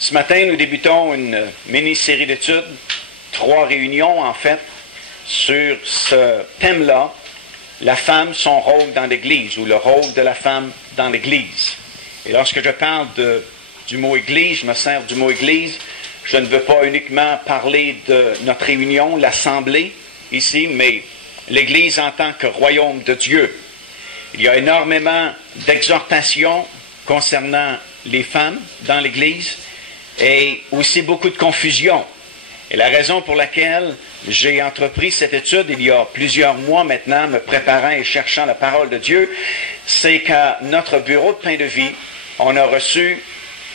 Ce matin, nous débutons une mini-série d'études, 3 réunions en fait, sur ce thème-là, la femme, son rôle dans l'Église, ou le rôle de la femme dans l'Église. Et lorsque je parle du mot Église, je me sers du mot Église, je ne veux pas uniquement parler de notre réunion, l'Assemblée ici, mais l'Église en tant que royaume de Dieu. Il y a énormément d'exhortations concernant les femmes dans l'Église et aussi beaucoup de confusion. Et la raison pour laquelle j'ai entrepris cette étude il y a plusieurs mois maintenant, me préparant et cherchant la parole de Dieu, c'est qu'à notre bureau de Pain de Vie, on a reçu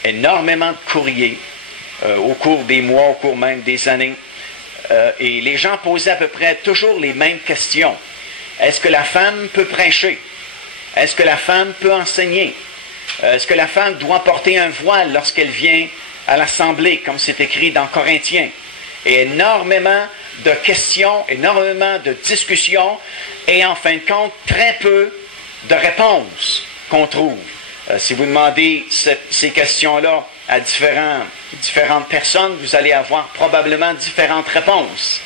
énormément de courriers au cours des mois, au cours même des années. Et les gens posaient à peu près toujours les mêmes questions. Est-ce que la femme peut prêcher? Est-ce que la femme peut enseigner? Est-ce que la femme doit porter un voile lorsqu'elle vient à l'Assemblée, comme c'est écrit dans Corinthiens? Et énormément de questions, énormément de discussions, et en fin de compte, très peu de réponses qu'on trouve. Si vous demandez ces questions-là à différentes personnes, vous allez avoir probablement différentes réponses.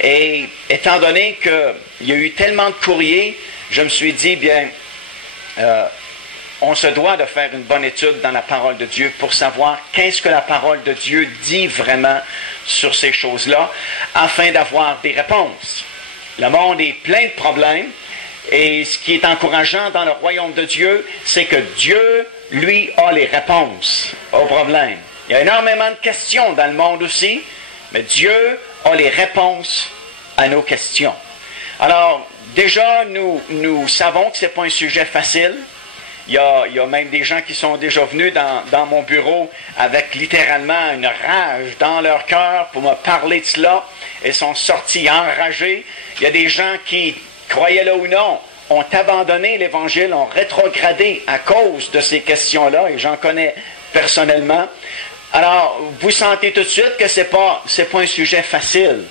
Et étant donné qu'il y a eu tellement de courriers, je me suis dit, bien, on se doit de faire une bonne étude dans la parole de Dieu pour savoir qu'est-ce que la parole de Dieu dit vraiment sur ces choses-là, afin d'avoir des réponses. Le monde est plein de problèmes, et ce qui est encourageant dans le royaume de Dieu, c'est que Dieu, lui, a les réponses aux problèmes. Il y a énormément de questions dans le monde aussi, mais Dieu a les réponses à nos questions. Alors, déjà, nous savons que ce n'est pas un sujet facile. Il y a même des gens qui sont déjà venus dans mon bureau avec littéralement une rage dans leur cœur pour me parler de cela et sont sortis enragés. Il y a des gens qui, croyez-le ou non, ont abandonné l'Évangile, ont rétrogradé à cause de ces questions-là, et j'en connais personnellement. Alors, vous sentez tout de suite que c'est pas un sujet facile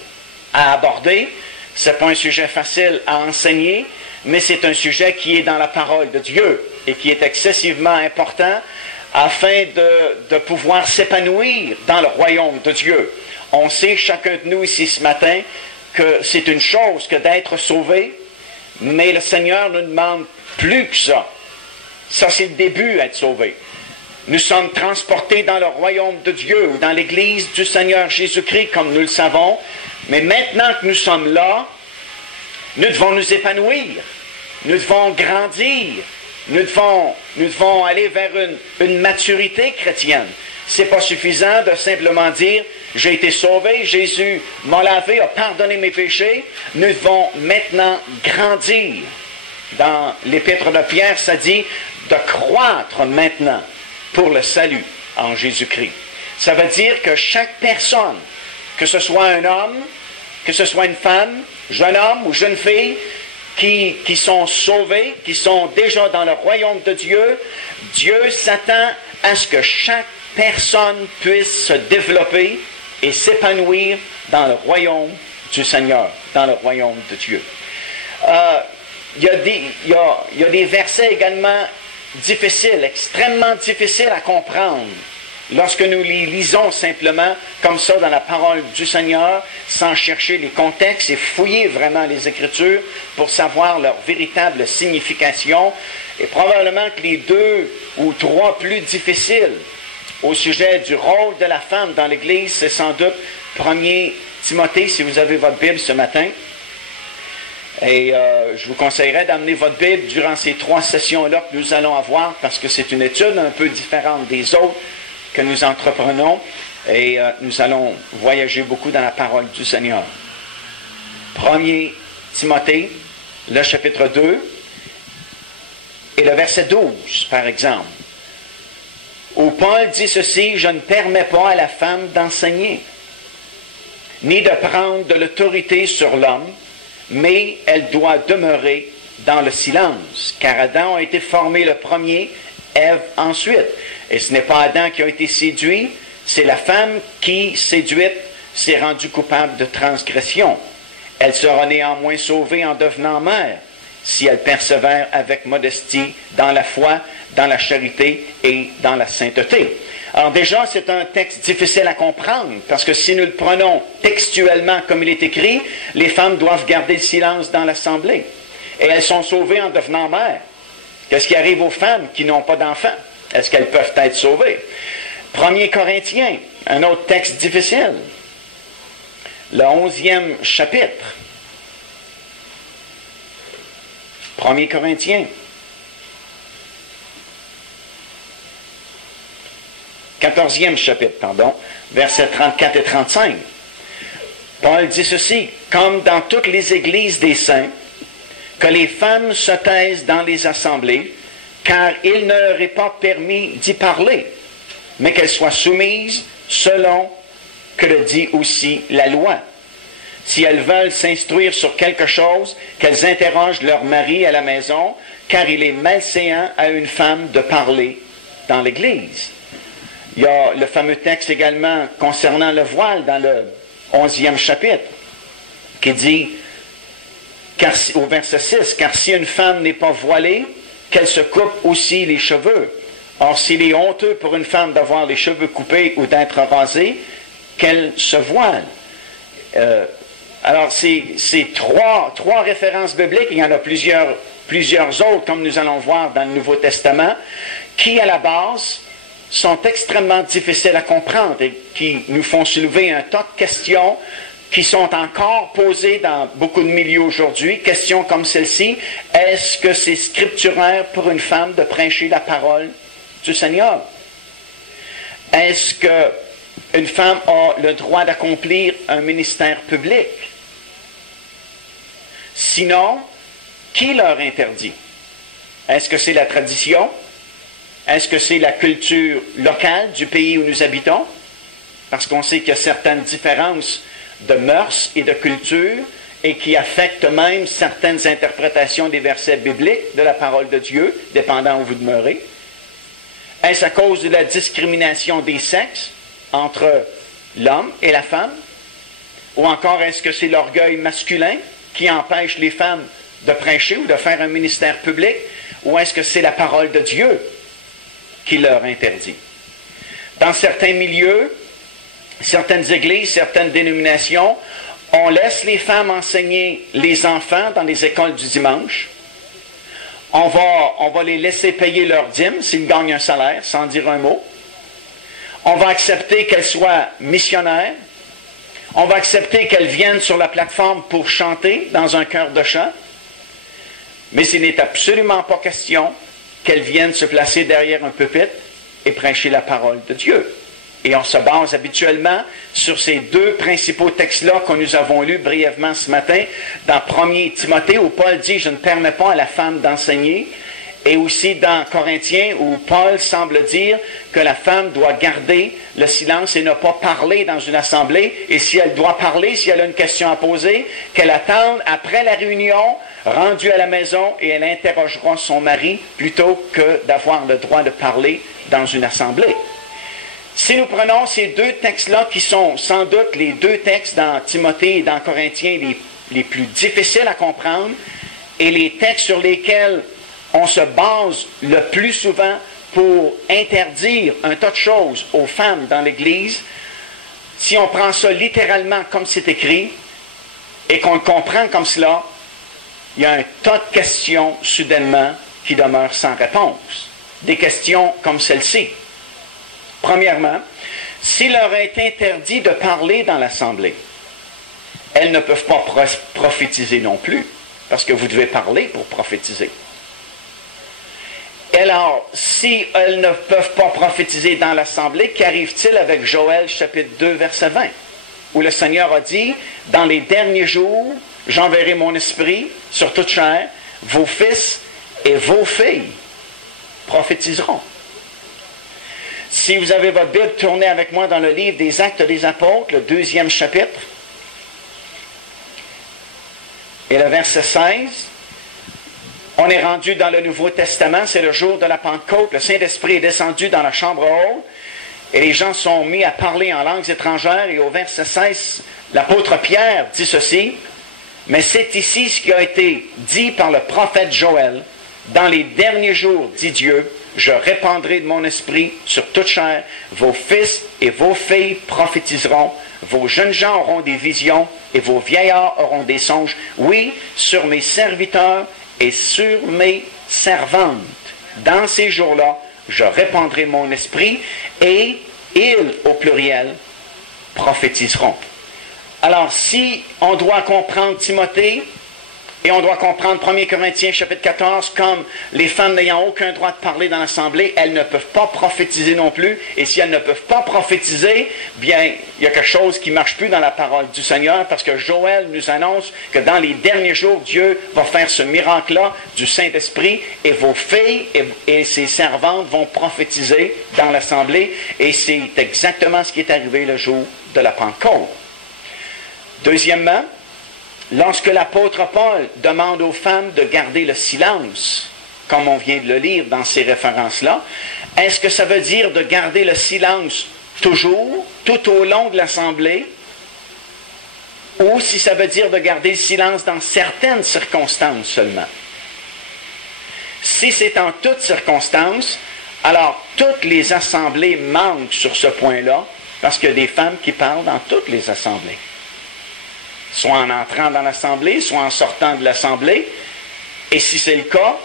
à aborder, c'est pas un sujet facile à enseigner, mais c'est un sujet qui est dans la parole de Dieu et qui est excessivement important afin de pouvoir s'épanouir dans le royaume de Dieu. On sait, chacun de nous ici ce matin, que c'est une chose que d'être sauvé, mais le Seigneur nous demande plus que ça. Ça, c'est le début, être sauvé. Nous sommes transportés dans le royaume de Dieu ou dans l'Église du Seigneur Jésus-Christ, comme nous le savons. Mais maintenant que nous sommes là, nous devons nous épanouir. Nous devons grandir. Nous devons aller vers une maturité chrétienne. C'est pas suffisant de simplement dire « J'ai été sauvé, Jésus m'a lavé, a pardonné mes péchés ». Nous devons maintenant grandir. Dans l'Épître de Pierre, ça dit de croître maintenant pour le salut en Jésus-Christ. Ça veut dire que chaque personne, que ce soit un homme, que ce soit une femme, jeune homme ou jeune fille, qui sont sauvés, qui sont déjà dans le royaume de Dieu, Dieu s'attend à ce que chaque personne puisse se développer et s'épanouir dans le royaume du Seigneur, dans le royaume de Dieu. Il y a des versets également difficiles, extrêmement difficiles à comprendre lorsque nous les lisons simplement comme ça dans la parole du Seigneur, sans chercher les contextes et fouiller vraiment les Écritures pour savoir leur véritable signification. Et probablement que les 2 ou 3 plus difficiles au sujet du rôle de la femme dans l'Église, c'est sans doute 1er Timothée, si vous avez votre Bible ce matin. Et je vous conseillerais d'amener votre Bible durant ces 3 sessions-là que nous allons avoir, parce que c'est une étude un peu différente des autres que nous entreprenons, et nous allons voyager beaucoup dans la parole du Seigneur. 1er Timothée, le chapitre 2, et le verset 12, par exemple, où Paul dit ceci: « Je ne permets pas à la femme d'enseigner, ni de prendre de l'autorité sur l'homme, mais elle doit demeurer dans le silence, car Adam a été formé le premier, Ève ensuite. Et ce n'est pas Adam qui a été séduit, c'est la femme qui, séduite, s'est rendue coupable de transgression. Elle sera néanmoins sauvée en devenant mère, si elle persévère avec modestie dans la foi, dans la charité et dans la sainteté. Alors déjà, c'est un texte difficile à comprendre, parce que si nous le prenons textuellement comme il est écrit, les femmes doivent garder le silence dans l'assemblée. Et elles sont sauvées en devenant mères. Qu'est-ce qui arrive aux femmes qui n'ont pas d'enfants? Est-ce qu'elles peuvent être sauvées? 1 Corinthiens, un autre texte difficile. Le 11e chapitre. 1 Corinthiens. 14e chapitre, pardon, versets 34 et 35. Paul dit ceci: comme dans toutes les églises des saints, que les femmes se taisent dans les assemblées, car il ne leur est pas permis d'y parler, mais qu'elles soient soumises selon que le dit aussi la loi. Si elles veulent s'instruire sur quelque chose, qu'elles interrogent leur mari à la maison, car il est malséant à une femme de parler dans l'Église. Il y a le fameux texte également concernant le voile dans le 11e chapitre, qui dit, au verset 6, « Car si une femme n'est pas voilée, qu'elle se coupe aussi les cheveux. Or, s'il est honteux pour une femme d'avoir les cheveux coupés ou d'être rasée, qu'elle se voile. » Alors, c'est trois références bibliques, il y en a plusieurs autres, comme nous allons voir dans le Nouveau Testament, qui, à la base, sont extrêmement difficiles à comprendre et qui nous font soulever un tas de questions qui sont encore posées dans beaucoup de milieux aujourd'hui. Questions comme celle-ci: est-ce que c'est scripturaire pour une femme de prêcher la parole du Seigneur? Est-ce qu'une femme a le droit d'accomplir un ministère public? Sinon, qui leur interdit? Est-ce que c'est la tradition? Est-ce que c'est la culture locale du pays où nous habitons? Parce qu'on sait qu'il y a certaines différences de mœurs et de culture et qui affectent même certaines interprétations des versets bibliques de la parole de Dieu, dépendant où vous demeurez. Est-ce à cause de la discrimination des sexes entre l'homme et la femme? Ou encore, est-ce que c'est l'orgueil masculin qui empêche les femmes de prêcher ou de faire un ministère public? Ou est-ce que c'est la parole de Dieu qui leur interdit? Dans certains milieux, certaines églises, certaines dénominations, on laisse les femmes enseigner les enfants dans les écoles du dimanche. On va les laisser payer leur dîme s'ils gagnent un salaire, sans dire un mot. On va accepter qu'elles soient missionnaires. On va accepter qu'elles viennent sur la plateforme pour chanter dans un chœur de chant. Mais il n'est absolument pas question qu'elles viennent se placer derrière un pupitre et prêcher la parole de Dieu. Et on se base habituellement sur ces deux principaux textes-là que nous avons lus brièvement ce matin, dans 1 Timothée, où Paul dit « Je ne permets pas à la femme d'enseigner », et aussi dans Corinthiens, où Paul semble dire que la femme doit garder le silence et ne pas parler dans une assemblée, et si elle doit parler, si elle a une question à poser, qu'elle attende après la réunion, rendue à la maison, et elle interrogera son mari plutôt que d'avoir le droit de parler dans une assemblée. Si nous prenons ces deux textes-là, qui sont sans doute les deux textes dans Timothée et dans Corinthiens les plus difficiles à comprendre, et les textes sur lesquels on se base le plus souvent pour interdire un tas de choses aux femmes dans l'Église, si on prend ça littéralement comme c'est écrit, et qu'on le comprend comme cela, il y a un tas de questions soudainement qui demeurent sans réponse. Des questions comme celle-ci. Premièrement, s'il leur est interdit de parler dans l'assemblée, elles ne peuvent pas prophétiser non plus, parce que vous devez parler pour prophétiser. Alors, si elles ne peuvent pas prophétiser dans l'assemblée, qu'arrive-t-il avec Joël chapitre 2, verset 20, où le Seigneur a dit, « Dans les derniers jours, j'enverrai mon esprit sur toute chair, vos fils et vos filles prophétiseront. » Si vous avez votre Bible, tournez avec moi dans le livre des Actes des Apôtres, le 2e chapitre, et le verset 16. On est rendu dans le Nouveau Testament, c'est le jour de la Pentecôte, le Saint-Esprit est descendu dans la chambre haute, et les gens sont mis à parler en langues étrangères, et au verset 16, l'apôtre Pierre dit ceci, « Mais c'est ici ce qui a été dit par le prophète Joël, dans les derniers jours, dit Dieu, je répandrai de mon esprit sur toute chair. Vos fils et vos filles prophétiseront. Vos jeunes gens auront des visions et vos vieillards auront des songes. Oui, sur mes serviteurs et sur mes servantes. Dans ces jours-là, je répandrai mon esprit et ils, au pluriel, prophétiseront. Alors, si on doit comprendre Timothée, et on doit comprendre 1 Corinthiens chapitre 14 comme les femmes n'ayant aucun droit de parler dans l'assemblée, elles ne peuvent pas prophétiser non plus. Et si elles ne peuvent pas prophétiser, bien, il y a quelque chose qui ne marche plus dans la parole du Seigneur parce que Joël nous annonce que dans les derniers jours, Dieu va faire ce miracle-là du Saint-Esprit et vos filles et ses servantes vont prophétiser dans l'assemblée. Et c'est exactement ce qui est arrivé le jour de la Pentecôte. Deuxièmement, lorsque l'apôtre Paul demande aux femmes de garder le silence, comme on vient de le lire dans ces références-là, est-ce que ça veut dire de garder le silence toujours, tout au long de l'assemblée, ou si ça veut dire de garder le silence dans certaines circonstances seulement? Si c'est en toutes circonstances, alors toutes les assemblées manquent sur ce point-là, parce qu'il y a des femmes qui parlent dans toutes les assemblées. Soit en entrant dans l'assemblée, soit en sortant de l'assemblée. Et si c'est le cas,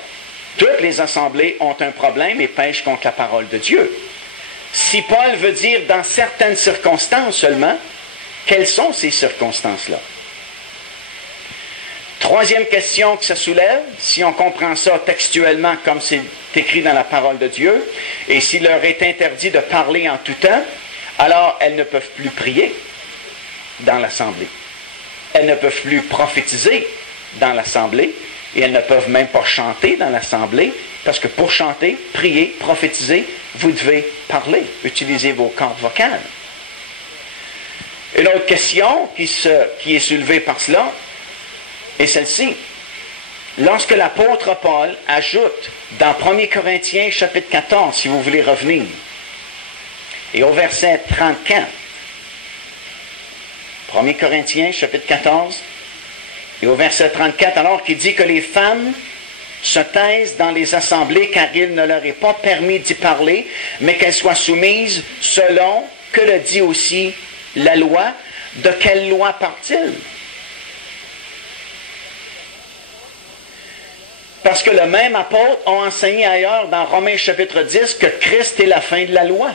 toutes les assemblées ont un problème et pêchent contre la parole de Dieu. Si Paul veut dire dans certaines circonstances seulement, quelles sont ces circonstances-là? Troisième question que ça soulève, si on comprend ça textuellement comme c'est écrit dans la parole de Dieu, et s'il leur est interdit de parler en tout temps, alors elles ne peuvent plus prier dans l'assemblée. Elles ne peuvent plus prophétiser dans l'assemblée et elles ne peuvent même pas chanter dans l'assemblée parce que pour chanter, prier, prophétiser, vous devez parler, utiliser vos cordes vocales. Une autre question qui est soulevée par cela est celle-ci. Lorsque l'apôtre Paul ajoute dans 1 Corinthiens chapitre 14, si vous voulez revenir, et au verset 34, 1 Corinthiens, chapitre 14, et au verset 34, alors qu'il dit que les femmes se taisent dans les assemblées car il ne leur est pas permis d'y parler, mais qu'elles soient soumises selon que le dit aussi la loi. De quelle loi parle-t-il? Parce que le même apôtre a enseigné ailleurs dans Romains chapitre 10 que Christ est la fin de la loi.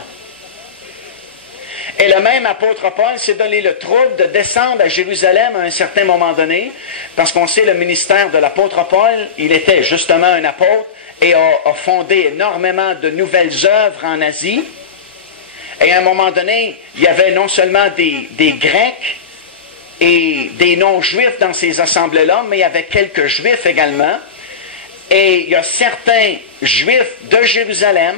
Et le même apôtre Paul s'est donné le trouble de descendre à Jérusalem à un certain moment donné, parce qu'on sait le ministère de l'apôtre Paul, il était justement un apôtre et a fondé énormément de nouvelles œuvres en Asie. Et à un moment donné, il y avait non seulement des Grecs et des non-Juifs dans ces assemblées-là, mais il y avait quelques Juifs également. Et il y a certains Juifs de Jérusalem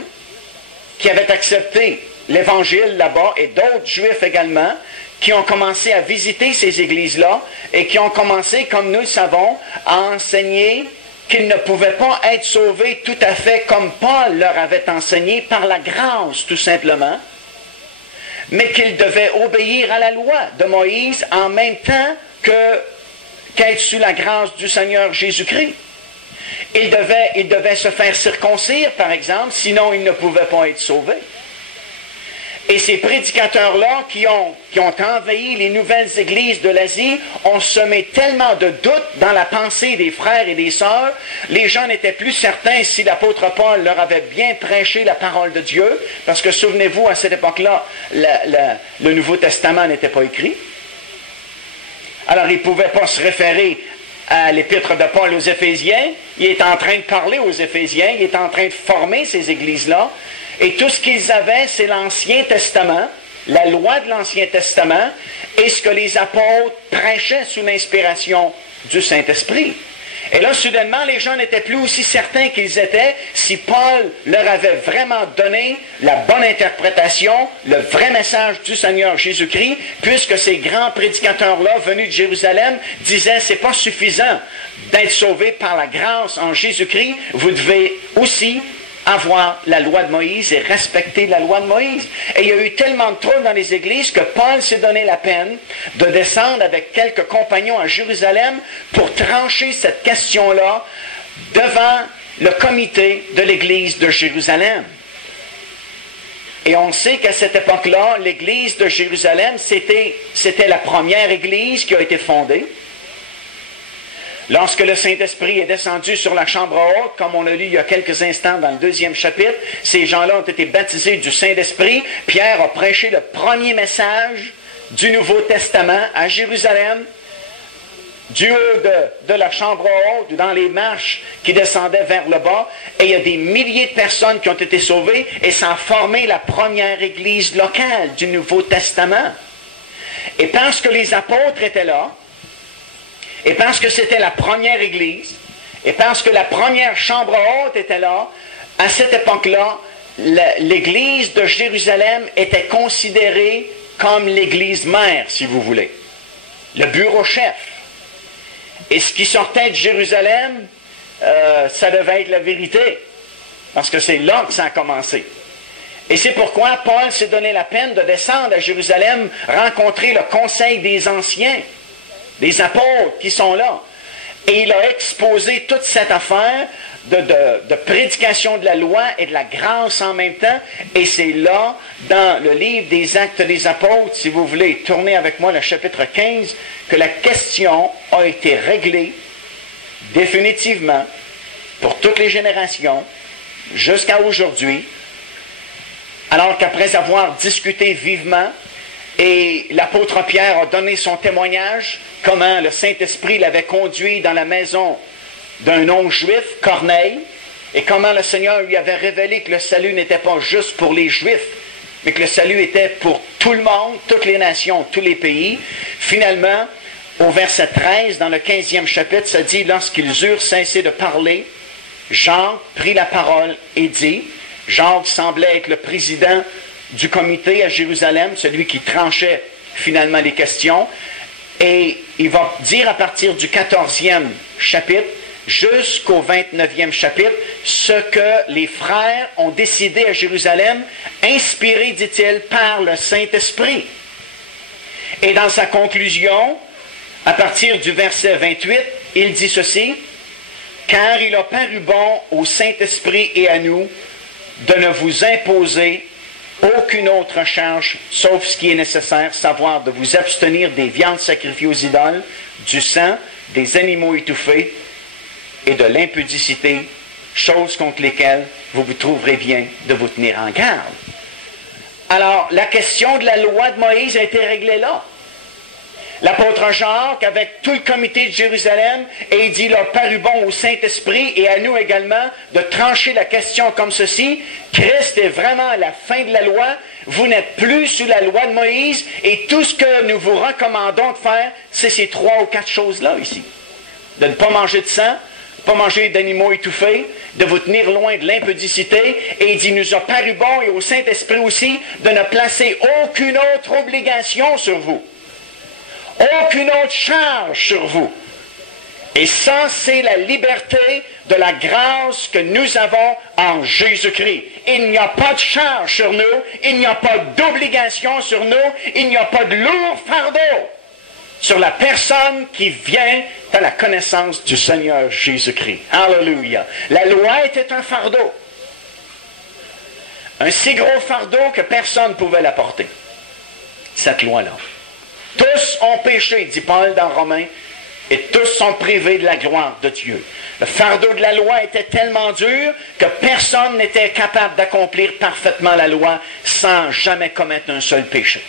qui avaient accepté l'Évangile là-bas, et d'autres Juifs également, qui ont commencé à visiter ces églises-là, et qui ont commencé, comme nous le savons, à enseigner qu'ils ne pouvaient pas être sauvés tout à fait comme Paul leur avait enseigné, par la grâce tout simplement, mais qu'ils devaient obéir à la loi de Moïse en même temps qu'être sous la grâce du Seigneur Jésus-Christ. Ils devaient se faire circoncire, par exemple, sinon ils ne pouvaient pas être sauvés. Et ces prédicateurs-là qui ont envahi les nouvelles églises de l'Asie ont semé tellement de doutes dans la pensée des frères et des sœurs. Les gens n'étaient plus certains si l'apôtre Paul leur avait bien prêché la parole de Dieu, parce que souvenez-vous, à cette époque-là, le Nouveau Testament n'était pas écrit. Alors, ils ne pouvaient pas se référer à l'épître de Paul aux Éphésiens. Il est en train de parler aux Éphésiens, il est en train de former ces églises-là. Et tout ce qu'ils avaient, c'est l'Ancien Testament, la loi de l'Ancien Testament, et ce que les apôtres prêchaient sous l'inspiration du Saint-Esprit. Et là, soudainement, les gens n'étaient plus aussi certains qu'ils étaient si Paul leur avait vraiment donné la bonne interprétation, le vrai message du Seigneur Jésus-Christ, puisque ces grands prédicateurs-là, venus de Jérusalem, disaient « c'est pas suffisant d'être sauvé par la grâce en Jésus-Christ, vous devez aussi avoir la loi de Moïse et respecter la loi de Moïse. » Et il y a eu tellement de troubles dans les églises que Paul s'est donné la peine de descendre avec quelques compagnons à Jérusalem pour trancher cette question-là devant le comité de l'Église de Jérusalem. Et on sait qu'à cette époque-là, l'Église de Jérusalem, c'était la première Église qui a été fondée. Lorsque le Saint-Esprit est descendu sur la chambre haute, comme on a lu il y a quelques instants dans le 2e chapitre, ces gens-là ont été baptisés du Saint-Esprit. Pierre a prêché le premier message du Nouveau Testament à Jérusalem, du haut de la chambre haute, dans les marches qui descendaient vers le bas, et il y a des milliers de personnes qui ont été sauvées, et ça a formé la première église locale du Nouveau Testament. Et parce que les apôtres étaient là, et parce que c'était la première église, et parce que la première chambre haute était là, à cette époque-là, l'église de Jérusalem était considérée comme l'église mère, si vous voulez, le bureau chef. Et ce qui sortait de Jérusalem, ça devait être la vérité, parce que c'est là que ça a commencé. Et c'est pourquoi Paul s'est donné la peine de descendre à Jérusalem, rencontrer le conseil des anciens, des apôtres qui sont là. Et il a exposé toute cette affaire de prédication de la loi et de la grâce en même temps. Et c'est là, dans le livre des Actes des Apôtres, si vous voulez tourner avec moi le chapitre 15, que la question a été réglée définitivement pour toutes les générations jusqu'à aujourd'hui. Alors qu'après avoir discuté vivement, et l'apôtre Pierre a donné son témoignage, comment le Saint-Esprit l'avait conduit dans la maison d'un non-juif, Corneille, et comment le Seigneur lui avait révélé que le salut n'était pas juste pour les Juifs, mais que le salut était pour tout le monde, toutes les nations, tous les pays. Finalement, au verset 13, dans le 15e chapitre, ça dit, lorsqu'ils eurent cessé de parler, Jacques prit la parole et dit, Jacques semblait être le président du comité à Jérusalem, celui qui tranchait finalement les questions, et il va dire à partir du 14e chapitre jusqu'au 29e chapitre ce que les frères ont décidé à Jérusalem, inspirés, dit-il, par le Saint-Esprit. Et dans sa conclusion, à partir du verset 28, il dit ceci, « Car il a paru bon au Saint-Esprit et à nous de ne vous imposer aucune autre charge, sauf ce qui est nécessaire, savoir de vous abstenir des viandes sacrifiées aux idoles, du sang, des animaux étouffés et de l'impudicité, choses contre lesquelles vous vous trouverez bien de vous tenir en garde. » Alors, la question de la loi de Moïse a été réglée là. L'apôtre Jacques, avec tout le comité de Jérusalem, et il dit, il a paru bon au Saint-Esprit et à nous également de trancher la question comme ceci. Christ est vraiment à la fin de la loi. Vous n'êtes plus sous la loi de Moïse et tout ce que nous vous recommandons de faire, c'est ces 3 ou 4 choses-là ici. De ne pas manger de sang, de ne pas manger d'animaux étouffés, de vous tenir loin de l'impudicité. Et il dit, il nous a paru bon et au Saint-Esprit aussi de ne placer aucune autre obligation sur vous. Aucune autre charge sur vous. Et ça, c'est la liberté de la grâce que nous avons en Jésus-Christ. Il n'y a pas de charge sur nous, il n'y a pas d'obligation sur nous, il n'y a pas de lourd fardeau sur la personne qui vient à la connaissance du Seigneur Jésus-Christ. Alléluia. La loi était un fardeau. Un si gros fardeau que personne ne pouvait la porter. Cette loi-là. Tous ont péché, dit Paul dans Romains, et tous sont privés de la gloire de Dieu. Le fardeau de la loi était tellement dur que personne n'était capable d'accomplir parfaitement la loi sans jamais commettre un seul péché.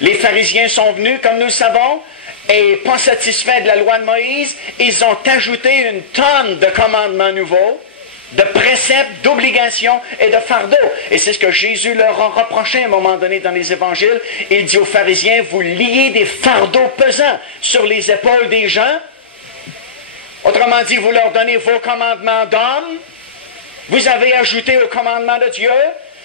Les pharisiens sont venus, comme nous le savons, et pas satisfaits de la loi de Moïse, ils ont ajouté une tonne de commandements nouveaux, de préceptes, d'obligations et de fardeaux. Et c'est ce que Jésus leur a reproché à un moment donné dans les évangiles. Il dit aux pharisiens, vous liez des fardeaux pesants sur les épaules des gens. Autrement dit, vous leur donnez vos commandements d'hommes. Vous avez ajouté au commandement de Dieu.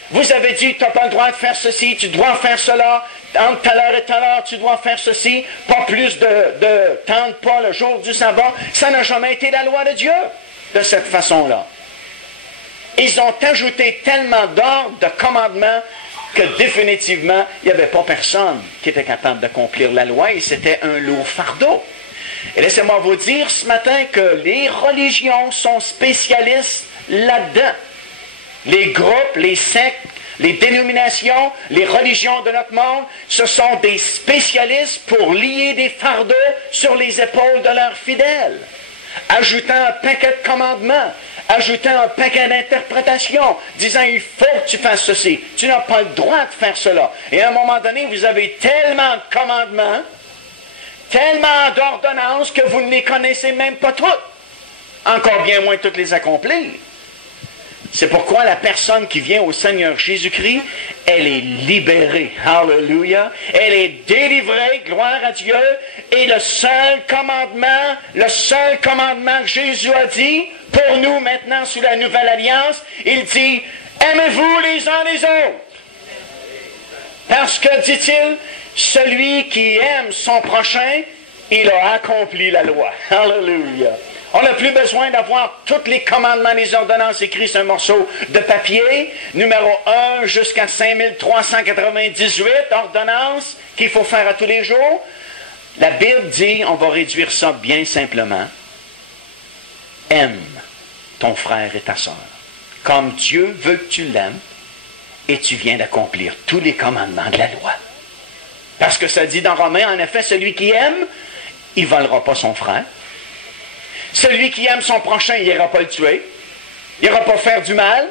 Vous avez dit, tu n'as pas le droit de faire ceci, tu dois faire cela. Entre telle heure et telle heure, tu dois faire ceci. Pas plus de tente pas le jour du sabbat. Ça n'a jamais été la loi de Dieu de cette façon-là. Ils ont ajouté tellement d'ordres, de commandements, que définitivement, il n'y avait pas personne qui était capable d'accomplir la loi et c'était un lourd fardeau. Et laissez-moi vous dire ce matin que les religions sont spécialistes là-dedans. Les groupes, les sectes, les dénominations, les religions de notre monde, ce sont des spécialistes pour lier des fardeaux sur les épaules de leurs fidèles, ajoutant un paquet de commandements, ajoutant un paquet d'interprétations, disant il faut que tu fasses ceci, tu n'as pas le droit de faire cela. Et à un moment donné, vous avez tellement de commandements, tellement d'ordonnances que vous ne les connaissez même pas toutes, encore bien moins toutes les accomplir. C'est pourquoi la personne qui vient au Seigneur Jésus-Christ, elle est libérée. Alléluia. Elle est délivrée, gloire à Dieu. Et le seul commandement que Jésus a dit, pour nous maintenant sous la nouvelle alliance, il dit, aimez-vous les uns les autres. Parce que, dit-il, celui qui aime son prochain, il a accompli la loi. Alléluia. On n'a plus besoin d'avoir tous les commandements, les ordonnances écrits sur un morceau de papier, numéro 1 jusqu'à 5398 ordonnances qu'il faut faire à tous les jours. La Bible dit, on va réduire ça bien simplement, aime ton frère et ta sœur, comme Dieu veut que tu l'aimes, et tu viens d'accomplir tous les commandements de la loi. Parce que ça dit dans Romains, en effet, celui qui aime, il ne volera pas son frère. Celui qui aime son prochain, il n'ira pas le tuer. Il n'ira pas faire du mal.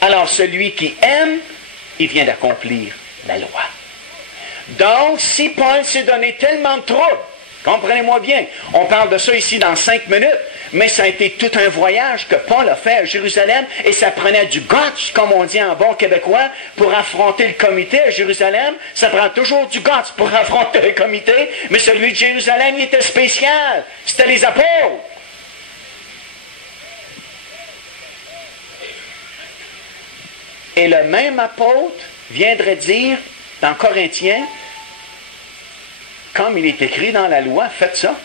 Alors celui qui aime, il vient d'accomplir la loi. Donc, si Paul s'est donné tellement de troubles, comprenez-moi bien, on parle de ça ici dans 5 minutes, mais ça a été tout un voyage que Paul a fait à Jérusalem, et ça prenait du guts, comme on dit en bon québécois, pour affronter le comité à Jérusalem. Ça prend toujours du guts pour affronter le comité, mais celui de Jérusalem, il était spécial. C'était les apôtres. Et le même apôtre viendrait dire dans Corinthiens, comme il est écrit dans la loi, faites ça.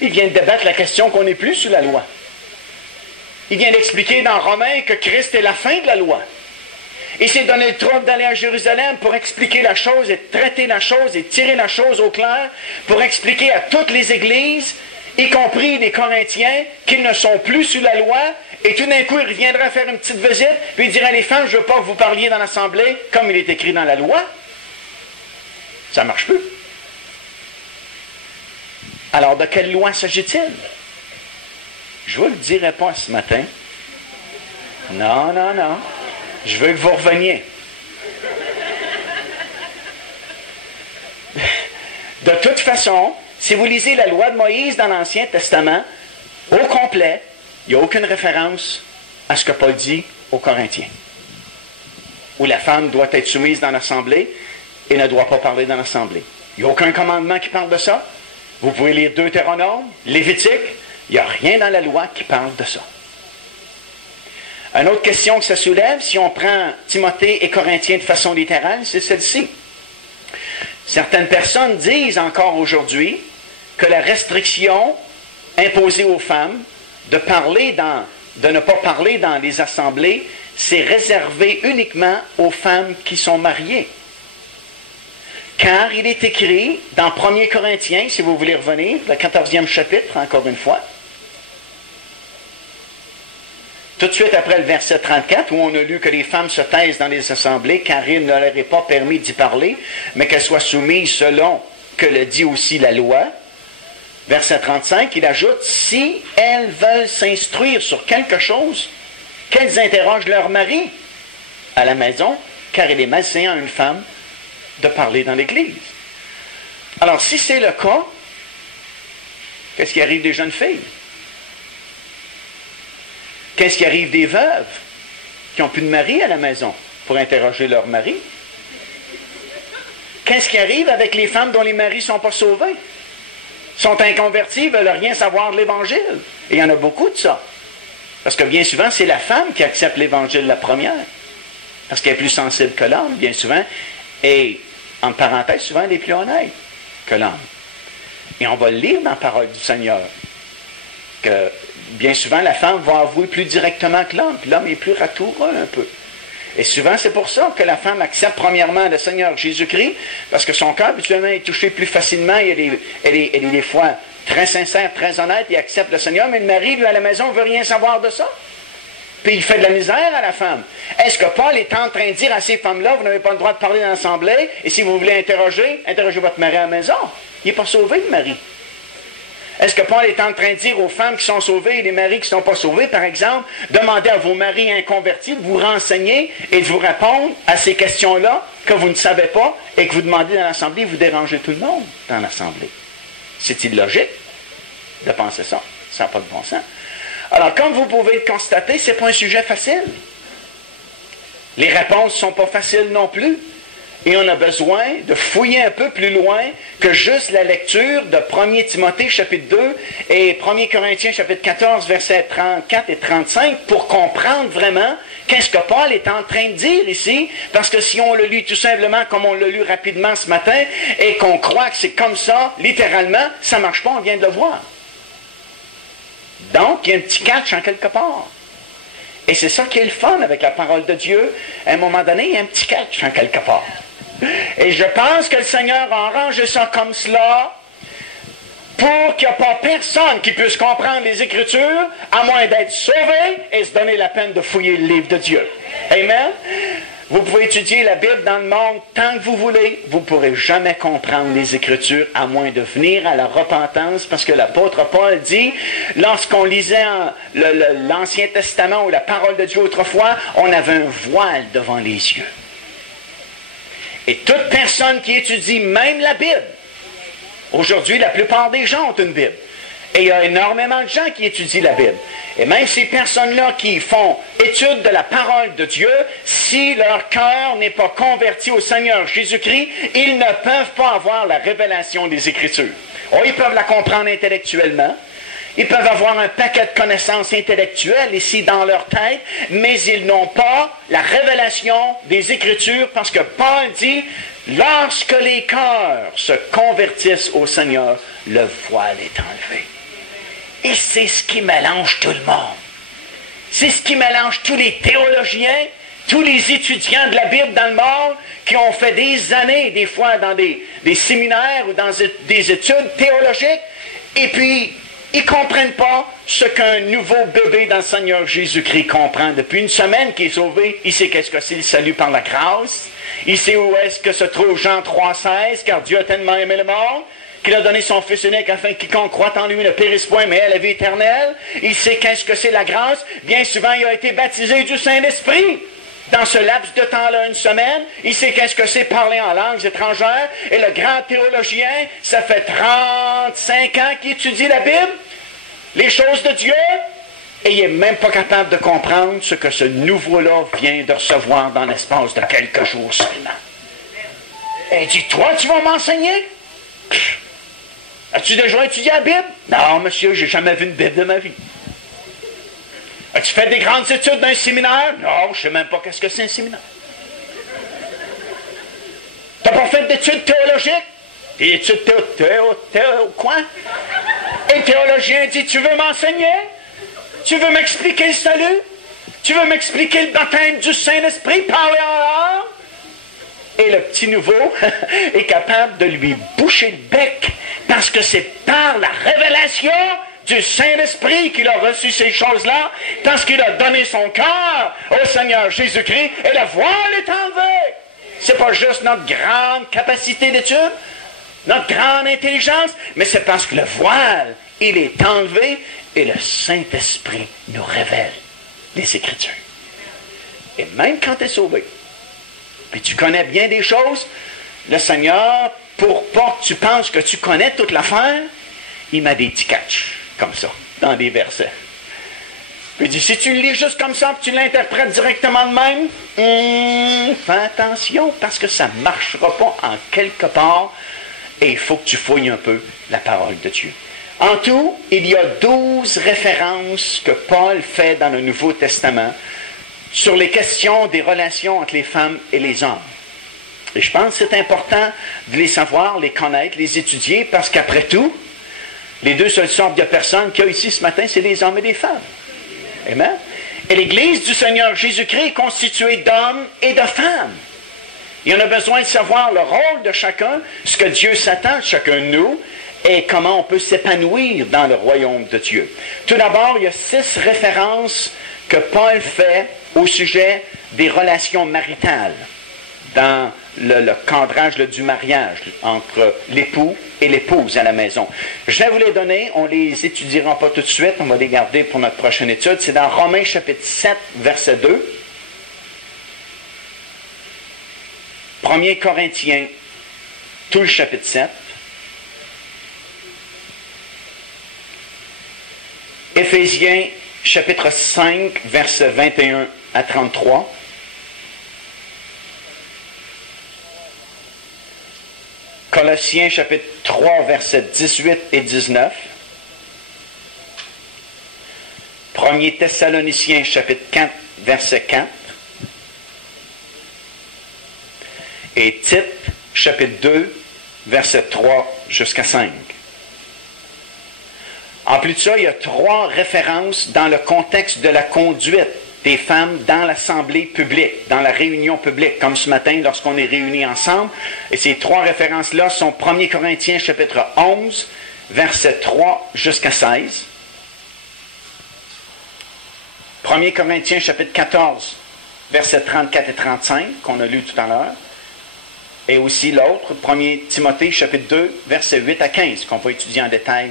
Il vient de débattre la question qu'on n'est plus sous la loi. Il vient d'expliquer dans Romains que Christ est la fin de la loi. Il s'est donné le trouble d'aller à Jérusalem pour expliquer la chose et traiter la chose et tirer la chose au clair, pour expliquer à toutes les églises, y compris les Corinthiens, qu'ils ne sont plus sous la loi. Et tout d'un coup, il reviendra faire une petite visite, puis il dirait, les femmes, je ne veux pas que vous parliez dans l'Assemblée comme il est écrit dans la loi. Ça ne marche plus. Alors, de quelle loi s'agit-il? Je ne vous le dirai pas ce matin. Non. Je veux que vous reveniez. De toute façon, si vous lisez la loi de Moïse dans l'Ancien Testament, au complet, il n'y a aucune référence à ce que Paul dit aux Corinthiens, où la femme doit être soumise dans l'Assemblée et ne doit pas parler dans l'Assemblée. Il n'y a aucun commandement qui parle de ça. Vous pouvez lire Deutéronome, Lévitique, il n'y a rien dans la loi qui parle de ça. Une autre question que ça soulève, si on prend Timothée et Corinthiens de façon littérale, c'est celle-ci. Certaines personnes disent encore aujourd'hui que la restriction imposée aux femmes de ne pas parler dans les assemblées, c'est réservé uniquement aux femmes qui sont mariées. Car il est écrit dans 1 Corinthiens, si vous voulez revenir, le 14e chapitre, encore une fois, tout de suite après le verset 34, où on a lu que les femmes se taisent dans les assemblées, car il ne leur est pas permis d'y parler, mais qu'elles soient soumises selon que le dit aussi la loi. Verset 35, il ajoute, si elles veulent s'instruire sur quelque chose, qu'elles interrogent leur mari à la maison, car il est malséant à une femme de parler dans l'Église. Alors, si c'est le cas, qu'est-ce qui arrive des jeunes filles? Qu'est-ce qui arrive des veuves qui n'ont plus de mari à la maison pour interroger leur mari? Qu'est-ce qui arrive avec les femmes dont les maris ne sont pas sauvés? Sont inconvertis, ne veulent rien savoir de l'Évangile. Et il y en a beaucoup de ça. Parce que bien souvent, c'est la femme qui accepte l'Évangile la première. Parce qu'elle est plus sensible que l'homme, bien souvent. Et, en parenthèse, souvent, elle est plus honnête que l'homme. Et on va le lire dans la parole du Seigneur. Que, bien souvent, la femme va avouer plus directement que l'homme. Puis l'homme est plus ratoureux un peu. Et souvent, c'est pour ça que la femme accepte premièrement le Seigneur Jésus-Christ, parce que son cœur, habituellement, est touché plus facilement. Elle est des fois très sincère, très honnête, et accepte le Seigneur, mais le mari, lui, à la maison, ne veut rien savoir de ça. Puis il fait de la misère à la femme. Est-ce que Paul est en train de dire à ces femmes-là, vous n'avez pas le droit de parler dans l'assemblée, et si vous voulez interrogez votre mari à la maison. Il n'est pas sauvé, le mari. Est-ce que Paul est en train de dire aux femmes qui sont sauvées et les maris qui ne sont pas sauvés, par exemple, demandez à vos maris inconvertis de vous renseigner et de vous répondre à ces questions-là que vous ne savez pas et que vous demandez dans l'assemblée, vous dérangez tout le monde dans l'assemblée. C'est illogique de penser ça. Ça n'a pas de bon sens. Alors, comme vous pouvez le constater, ce n'est pas un sujet facile. Les réponses ne sont pas faciles non plus. Et on a besoin de fouiller un peu plus loin que juste la lecture de 1 Timothée chapitre 2 et 1 Corinthiens chapitre 14 versets 34 et 35 pour comprendre vraiment qu'est-ce que Paul est en train de dire ici. Parce que si on le lit tout simplement comme on l'a lu rapidement ce matin et qu'on croit que c'est comme ça, littéralement, ça ne marche pas, on vient de le voir. Donc, il y a un petit catch en quelque part. Et c'est ça qui est le fun avec la parole de Dieu. À un moment donné, il y a un petit catch en quelque part. Et je pense que le Seigneur a arrangé ça comme cela pour qu'il n'y ait pas personne qui puisse comprendre les Écritures à moins d'être sauvé et se donner la peine de fouiller le livre de Dieu. Amen? Vous pouvez étudier la Bible dans le monde tant que vous voulez. Vous ne pourrez jamais comprendre les Écritures à moins de venir à la repentance parce que l'apôtre Paul dit, lorsqu'on lisait l'Ancien Testament ou la parole de Dieu autrefois, on avait un voile devant les yeux. Et toute personne qui étudie même la Bible, aujourd'hui la plupart des gens ont une Bible. Et il y a énormément de gens qui étudient la Bible. Et même ces personnes-là qui font étude de la parole de Dieu, si leur cœur n'est pas converti au Seigneur Jésus-Christ, ils ne peuvent pas avoir la révélation des Écritures. Oh, ils peuvent la comprendre intellectuellement. Ils peuvent avoir un paquet de connaissances intellectuelles ici dans leur tête, mais ils n'ont pas la révélation des Écritures parce que Paul dit, lorsque les cœurs se convertissent au Seigneur, le voile est enlevé. Et c'est ce qui mélange tout le monde. C'est ce qui mélange tous les théologiens, tous les étudiants de la Bible dans le monde qui ont fait des années, des fois dans des séminaires ou dans des études théologiques, et puis ils ne comprennent pas ce qu'un nouveau bébé dans le Seigneur Jésus-Christ comprend. Depuis une semaine qu'il est sauvé, il sait qu'est-ce que c'est le salut par la grâce. Il sait où est-ce que se trouve Jean 3,16, car Dieu a tellement aimé le monde qu'il a donné son Fils unique afin que quiconque croit en lui ne périsse point, mais ait la vie éternelle. Il sait qu'est-ce que c'est la grâce. Bien souvent, il a été baptisé du Saint-Esprit. Dans ce laps de temps-là, une semaine, il sait qu'est-ce que c'est parler en langues étrangères. Et le grand théologien, ça fait 35 ans qu'il étudie la Bible, les choses de Dieu, et il n'est même pas capable de comprendre ce que ce nouveau-là vient de recevoir dans l'espace de quelques jours seulement. Et il dit, toi, tu vas m'enseigner? As-tu déjà étudié la Bible? Non, monsieur, j'ai jamais vu une Bible de ma vie. As-tu fait des grandes études dans un séminaire? Non, je ne sais même pas qu'est-ce que c'est un séminaire. Tu n'as pas fait d'études théologiques? Des études quoi? Et le théologien dit, tu veux m'enseigner? Tu veux m'expliquer le salut? Tu veux m'expliquer le baptême du Saint-Esprit? Parler en langue? Et le petit nouveau est capable de lui boucher le bec parce que c'est par la révélation du Saint-Esprit qu'il a reçu ces choses-là, parce qu'il a donné son cœur au Seigneur Jésus-Christ, et le voile est enlevé. C'est pas juste notre grande capacité d'étude, notre grande intelligence, mais c'est parce que le voile, il est enlevé, et le Saint-Esprit nous révèle les Écritures. Et même quand tu es sauvé, puis tu connais bien des choses, le Seigneur, pour pas que tu penses que tu connais toute l'affaire, il m'a des petits catchs, comme ça, dans des versets. Puis il dit, si tu le lis juste comme ça, puis tu l'interprètes directement de même, fais attention, parce que ça ne marchera pas en quelque part, et il faut que tu fouilles un peu la parole de Dieu. En tout, il y a 12 références que Paul fait dans le Nouveau Testament sur les questions des relations entre les femmes et les hommes. Et je pense que c'est important de les savoir, les connaître, les étudier, parce qu'après tout, les deux seules sortes de personnes qu'il y a ici ce matin, c'est les hommes et les femmes. Amen? Et l'Église du Seigneur Jésus-Christ est constituée d'hommes et de femmes. Et on a besoin de savoir le rôle de chacun, ce que Dieu s'attend de chacun de nous, et comment on peut s'épanouir dans le royaume de Dieu. Tout d'abord, il y a 6 références que Paul fait au sujet des relations maritales dans le cadrage du mariage entre l'époux et l'épouse à la maison. Je vais vous les donner, on ne les étudiera pas tout de suite, on va les garder pour notre prochaine étude. C'est dans Romains chapitre 7, verset 2. 1 Corinthiens, tout le chapitre 7. Éphésiens chapitre 5, versets 21 à 33. Colossiens chapitre 3, versets 18 et 19. 1 Thessaloniciens chapitre 4, verset 4. Et Tite chapitre 2, verset 3 jusqu'à 5. En plus de ça, il y a 3 références dans le contexte de la conduite des femmes dans l'assemblée publique, dans la réunion publique, comme ce matin lorsqu'on est réunis ensemble. Et ces 3 références-là sont 1 Corinthiens chapitre 11, verset 3 jusqu'à 16. 1 Corinthiens chapitre 14, versets 34 et 35, qu'on a lu tout à l'heure. Et aussi l'autre, 1 Timothée chapitre 2, versets 8 à 15, qu'on va étudier en détail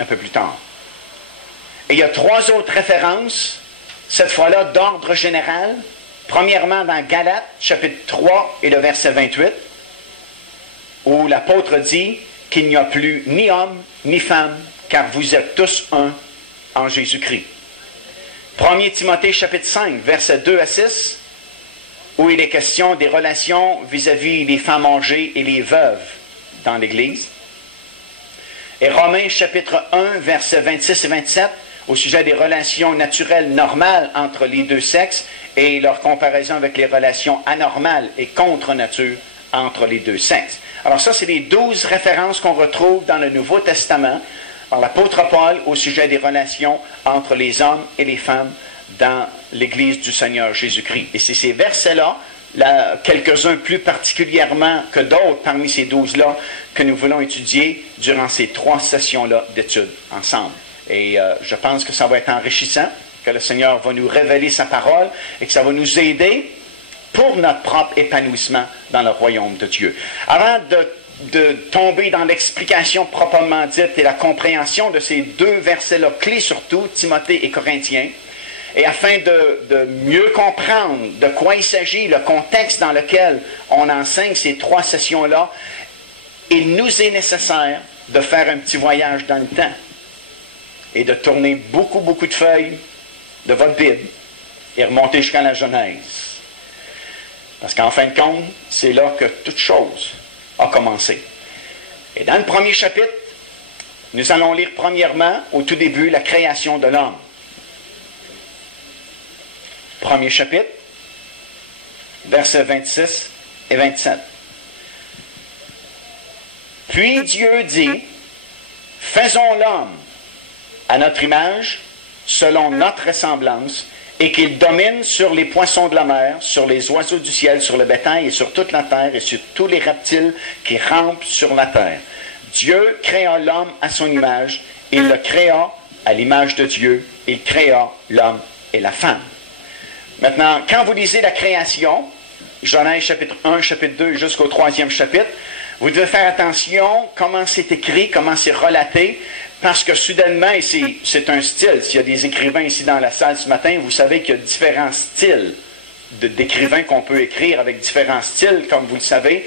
un peu plus tard. Et il y a 3 autres références, cette fois-là d'ordre général. Premièrement, dans Galates, chapitre 3 et le verset 28, où l'apôtre dit qu'il n'y a plus ni homme ni femme, car vous êtes tous un en Jésus-Christ. 1 Timothée, chapitre 5, versets 2 à 6, où il est question des relations vis-à-vis des femmes âgées et les veuves dans l'Église. Et Romains, chapitre 1, versets 26 et 27, au sujet des relations naturelles normales entre les deux sexes et leur comparaison avec les relations anormales et contre nature entre les deux sexes. Alors ça, c'est les 12 références qu'on retrouve dans le Nouveau Testament par l'apôtre Paul au sujet des relations entre les hommes et les femmes dans l'Église du Seigneur Jésus-Christ. Et c'est ces versets-là, quelques-uns plus particulièrement que d'autres parmi ces 12-là, que nous voulons étudier durant ces 3 sessions-là d'études ensemble. Et je pense que ça va être enrichissant, que le Seigneur va nous révéler sa parole et que ça va nous aider pour notre propre épanouissement dans le royaume de Dieu. Avant de tomber dans l'explication proprement dite et la compréhension de ces 2 versets-là, clés surtout, Timothée et Corinthiens, et afin de mieux comprendre de quoi il s'agit, le contexte dans lequel on enseigne ces 3 sessions-là, il nous est nécessaire de faire un petit voyage dans le temps et de tourner beaucoup de feuilles de votre Bible et remonter jusqu'à la Genèse. Parce qu'en fin de compte, c'est là que toute chose a commencé. Et dans le premier chapitre, nous allons lire premièrement, au tout début, la création de l'homme. Premier chapitre, versets 26 et 27. Puis Dieu dit, « Faisons l'homme à notre image, selon notre ressemblance, et qu'il domine sur les poissons de la mer, sur les oiseaux du ciel, sur le bétail et sur toute la terre et sur tous les reptiles qui rampent sur la terre. » Dieu créa l'homme à son image, il le créa à l'image de Dieu, il créa l'homme et la femme. Maintenant, quand vous lisez la création, Genèse chapitre 1, chapitre 2 jusqu'au 3e chapitre, vous devez faire attention comment c'est écrit, comment c'est relaté, parce que soudainement, et c'est un style, s'il y a des écrivains ici dans la salle ce matin, vous savez qu'il y a différents styles d'écrivains qu'on peut écrire avec différents styles, comme vous le savez.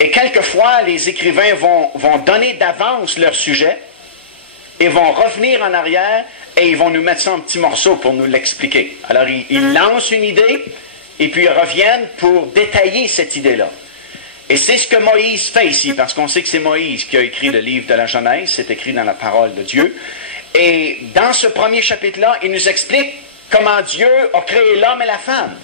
Et quelquefois, les écrivains vont donner d'avance leur sujet et vont revenir en arrière et ils vont nous mettre ça en petits morceaux pour nous l'expliquer. Alors, ils lancent une idée et puis ils reviennent pour détailler cette idée-là. Et c'est ce que Moïse fait ici, parce qu'on sait que c'est Moïse qui a écrit le livre de la Genèse, c'est écrit dans la parole de Dieu. Et dans ce premier chapitre-là, il nous explique comment Dieu a créé l'homme et la femme.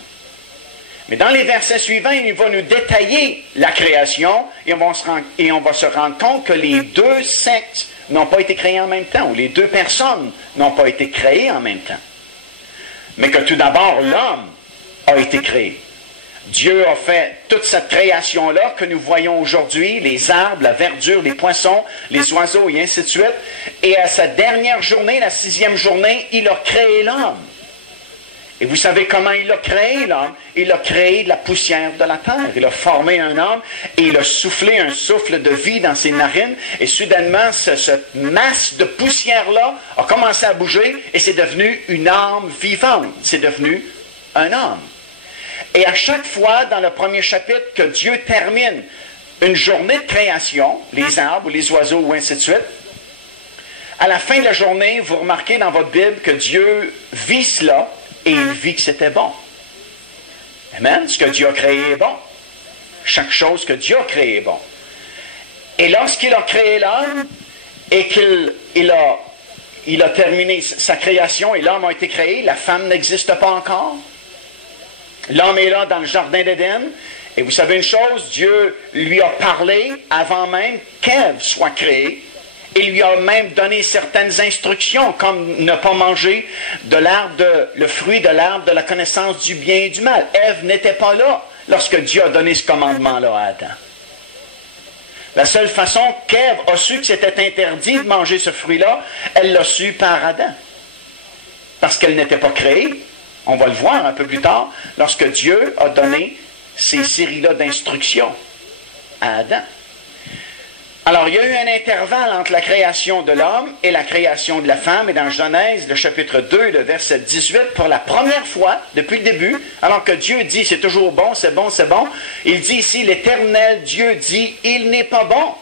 Mais dans les versets suivants, il va nous détailler la création et on va se rendre compte que les 2 sexes n'ont pas été créés en même temps, ou les 2 personnes n'ont pas été créées en même temps. mais que tout d'abord, l'homme a été créé. Dieu a fait toute cette création-là que nous voyons aujourd'hui, les arbres, la verdure, les poissons, les oiseaux et ainsi de suite. Et à sa dernière journée, la 6e journée, il a créé l'homme. Et vous savez comment il a créé l'homme? Il a créé de la poussière de la terre. Il a formé un homme et il a soufflé un souffle de vie dans ses narines. Et soudainement, cette masse de poussière-là a commencé à bouger et c'est devenu une âme vivante. C'est devenu un homme. Et à chaque fois, dans le premier chapitre, que Dieu termine une journée de création, les arbres, les oiseaux, ou ainsi de suite, à la fin de la journée, vous remarquez dans votre Bible que Dieu vit cela et il vit que c'était bon. Amen? Ce que Dieu a créé est bon. Chaque chose que Dieu a créé est bon. Et lorsqu'il a créé l'homme et qu'il a terminé sa création et l'homme a été créé, la femme n'existe pas encore. L'homme est là dans le jardin d'Éden. Et vous savez une chose, Dieu lui a parlé avant même qu'Ève soit créée. Il lui a même donné certaines instructions, comme ne pas manger le fruit de l'arbre de la connaissance du bien et du mal. Ève n'était pas là lorsque Dieu a donné ce commandement-là à Adam. La seule façon qu'Ève a su que c'était interdit de manger ce fruit-là, elle l'a su par Adam. Parce qu'elle n'était pas créée. On va le voir un peu plus tard, lorsque Dieu a donné ces séries-là d'instructions à Adam. Alors, il y a eu un intervalle entre la création de l'homme et la création de la femme. Et dans Genèse, le chapitre 2, le verset 18, pour la première fois, depuis le début, alors que Dieu dit, c'est toujours bon, c'est bon, c'est bon, il dit ici, l'Éternel Dieu dit, il n'est pas bon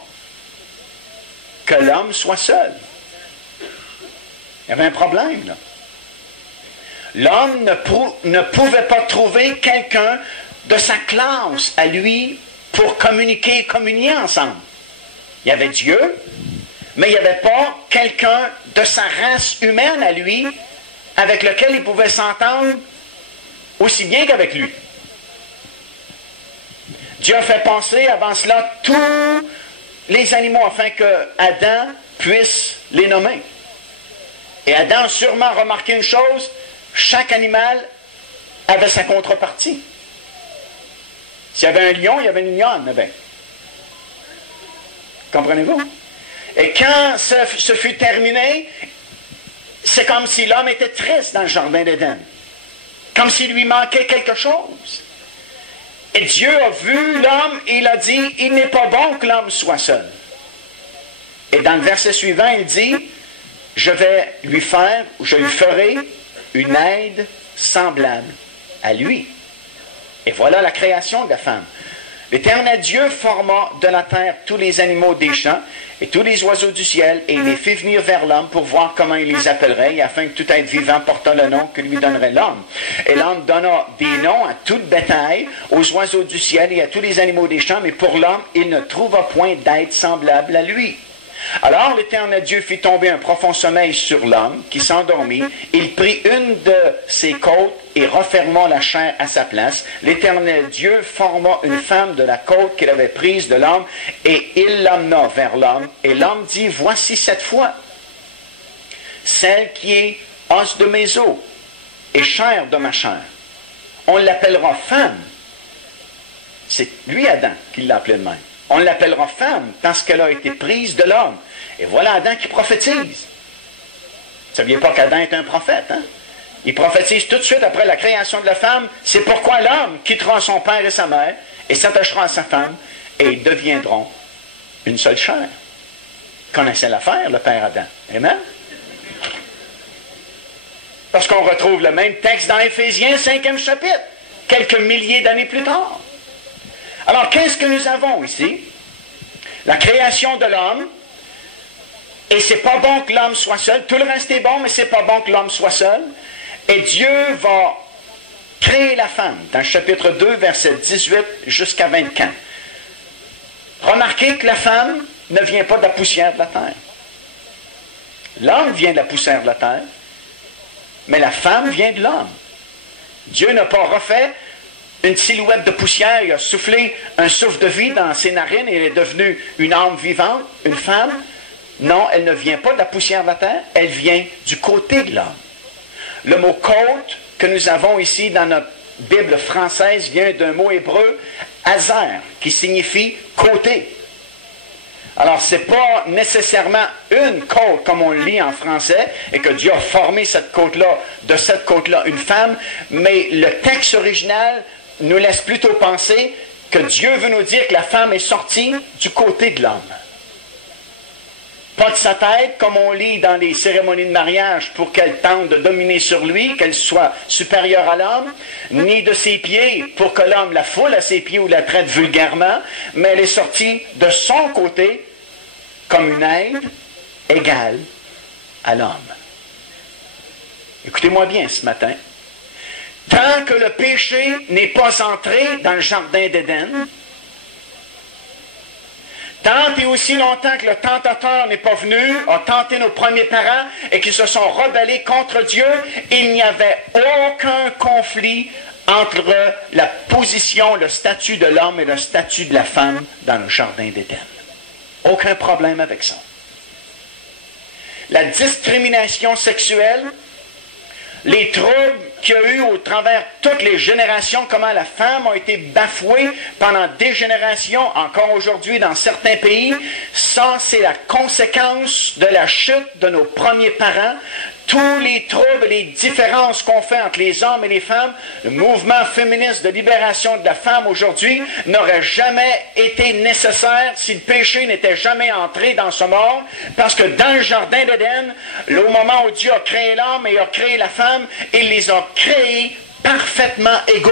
que l'homme soit seul. Il y avait un problème, là. L'homme ne pouvait pas trouver quelqu'un de sa classe à lui pour communiquer et communier ensemble. Il y avait Dieu, mais il n'y avait pas quelqu'un de sa race humaine à lui avec lequel il pouvait s'entendre aussi bien qu'avec lui. Dieu a fait penser avant cela tous les animaux afin que Adam puisse les nommer. Et Adam a sûrement remarqué une chose, chaque animal avait sa contrepartie. S'il y avait un lion, il y avait une lionne. Ben. Comprenez-vous? Et quand ce fut terminé, c'est comme si l'homme était triste dans le jardin d'Éden. Comme s'il lui manquait quelque chose. Et Dieu a vu l'homme et il a dit, il n'est pas bon que l'homme soit seul. Et dans le verset suivant, il dit, je lui ferai une aide semblable à lui. Et voilà la création de la femme. L'Éternel Dieu forma de la terre tous les animaux des champs et tous les oiseaux du ciel, et il les fit venir vers l'homme pour voir comment il les appellerait, et afin que tout être vivant portât le nom que lui donnerait l'homme. Et l'homme donna des noms à tout bétail, aux oiseaux du ciel et à tous les animaux des champs, mais pour l'homme, il ne trouva point d'aide semblable à lui. Alors l'Éternel Dieu fit tomber un profond sommeil sur l'homme, qui s'endormit. Il prit une de ses côtes et referma la chair à sa place. L'Éternel Dieu forma une femme de la côte qu'il avait prise de l'homme, et il l'amena vers l'homme. Et l'homme dit, voici cette fois, celle qui est os de mes os et chair de ma chair. On l'appellera femme. C'est lui, Adam, qui l'a appelé de même. On l'appellera femme parce qu'elle a été prise de l'homme. Et voilà Adam qui prophétise. Vous ne saviez pas qu'Adam est un prophète, hein? Il prophétise tout de suite après la création de la femme. C'est pourquoi l'homme quittera son père et sa mère et s'attachera à sa femme et ils deviendront une seule chair. Connaissait l'affaire, le père Adam. Amen? Parce qu'on retrouve le même texte dans Éphésiens, 5e chapitre, quelques milliers d'années plus tard. Alors, qu'est-ce que nous avons ici? La création de l'homme, et c'est pas bon que l'homme soit seul. Tout le reste est bon, mais c'est pas bon que l'homme soit seul. Et Dieu va créer la femme, dans le chapitre 2, verset 18 jusqu'à 24. Remarquez que la femme ne vient pas de la poussière de la terre. L'homme vient de la poussière de la terre, mais la femme vient de l'homme. Dieu n'a pas refait une silhouette de poussière, il a soufflé un souffle de vie dans ses narines et elle est devenue une âme vivante, une femme. Non, elle ne vient pas de la poussière de la terre, elle vient du côté de l'homme. Le mot côte que nous avons ici dans notre Bible française vient d'un mot hébreu, hazer, qui signifie côté. Alors, ce n'est pas nécessairement une côte comme on le lit en français, et que Dieu a formé cette côte-là, de cette côte-là, une femme, mais le texte original nous laisse plutôt penser que Dieu veut nous dire que la femme est sortie du côté de l'homme. Pas de sa tête, comme on lit dans les cérémonies de mariage, pour qu'elle tente de dominer sur lui, qu'elle soit supérieure à l'homme, ni de ses pieds, pour que l'homme la foule à ses pieds ou la traite vulgairement, mais elle est sortie de son côté comme une aide égale à l'homme. Écoutez-moi bien ce matin. Tant que le péché n'est pas entré dans le jardin d'Éden, tant et aussi longtemps que le tentateur n'est pas venu, a tenté nos premiers parents et qu'ils se sont rebellés contre Dieu, il n'y avait aucun conflit entre la position, le statut de l'homme et le statut de la femme dans le jardin d'Éden. Aucun problème avec ça. La discrimination sexuelle, les troubles qu'il y a eu au travers toutes les générations, comment la femme a été bafouée pendant des générations, encore aujourd'hui dans certains pays, ça c'est la conséquence de la chute de nos premiers parents. Tous les troubles, les différences qu'on fait entre les hommes et les femmes, le mouvement féministe de libération de la femme aujourd'hui n'aurait jamais été nécessaire si le péché n'était jamais entré dans ce monde, parce que dans le jardin d'Éden, au moment où Dieu a créé l'homme et a créé la femme, il les a créés parfaitement égaux.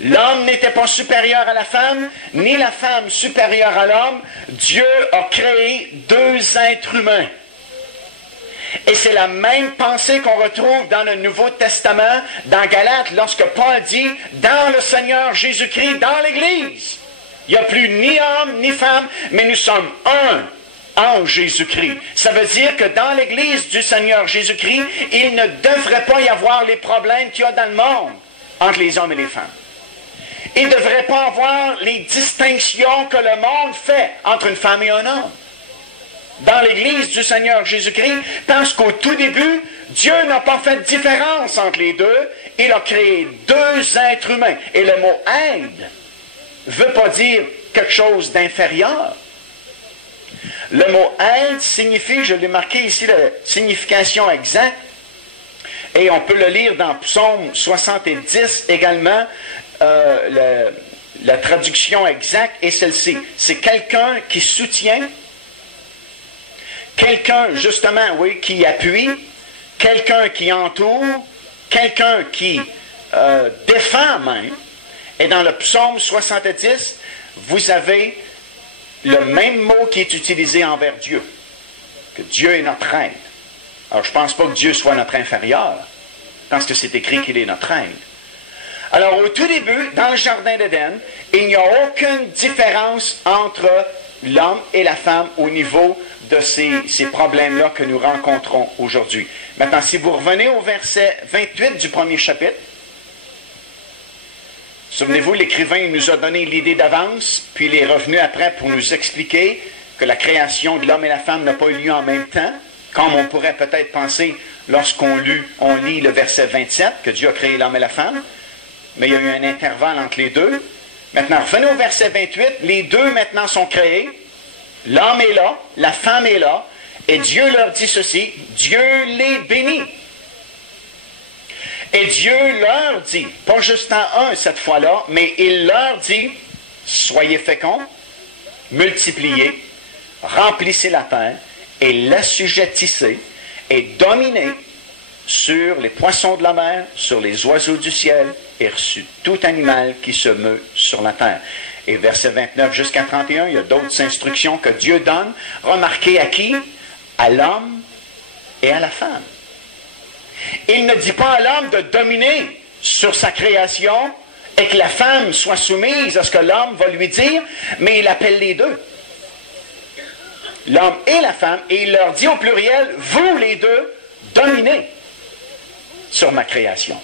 L'homme n'était pas supérieur à la femme, ni la femme supérieure à l'homme. Dieu a créé deux êtres humains. Et c'est la même pensée qu'on retrouve dans le Nouveau Testament, dans Galates, lorsque Paul dit, dans le Seigneur Jésus-Christ, dans l'Église, il n'y a plus ni homme ni femme, mais nous sommes un en Jésus-Christ. Ça veut dire que dans l'Église du Seigneur Jésus-Christ, il ne devrait pas y avoir les problèmes qu'il y a dans le monde entre les hommes et les femmes. Il ne devrait pas avoir les distinctions que le monde fait entre une femme et un homme dans l'Église du Seigneur Jésus-Christ, parce qu'au tout début, Dieu n'a pas fait de différence entre les deux. Il a créé deux êtres humains. Et le mot « aide » ne veut pas dire quelque chose d'inférieur. Le mot « aide » signifie, je l'ai marqué ici, la signification exacte, et on peut le lire dans Psaume 70 également, la traduction exacte est celle-ci. C'est quelqu'un qui soutient, quelqu'un, justement, oui, qui appuie, quelqu'un qui entoure, quelqu'un qui défend même. Et dans le psaume 70, vous avez le même mot qui est utilisé envers Dieu, que Dieu est notre aide. Alors, je ne pense pas que Dieu soit notre inférieur, parce que c'est écrit qu'il est notre aide. Alors, au tout début, dans le jardin d'Éden, il n'y a aucune différence entre l'homme et la femme au niveau de ces problèmes-là que nous rencontrons aujourd'hui. Maintenant, si vous revenez au verset 28 du premier chapitre, souvenez-vous, l'écrivain nous a donné l'idée d'avance, puis il est revenu après pour nous expliquer que la création de l'homme et la femme n'a pas eu lieu en même temps, comme on pourrait peut-être penser lorsqu'on lit le verset 27, que Dieu a créé l'homme et la femme, mais il y a eu un intervalle entre les deux. Maintenant, revenez au verset 28, les deux maintenant sont créés, l'homme est là, la femme est là, et Dieu leur dit ceci, Dieu les bénit. Et Dieu leur dit, pas juste en un cette fois-là, mais il leur dit, soyez féconds, multipliez, remplissez la terre, et l'assujettissez, et dominez sur les poissons de la mer, sur les oiseaux du ciel, et sur tout animal qui se meut sur la terre. Et verset 29 jusqu'à 31, il y a d'autres instructions que Dieu donne. Remarquez à qui? À l'homme et à la femme. Il ne dit pas à l'homme de dominer sur sa création et que la femme soit soumise à ce que l'homme va lui dire, mais il appelle les deux. L'homme et la femme, et il leur dit au pluriel, vous les deux, dominez sur ma création.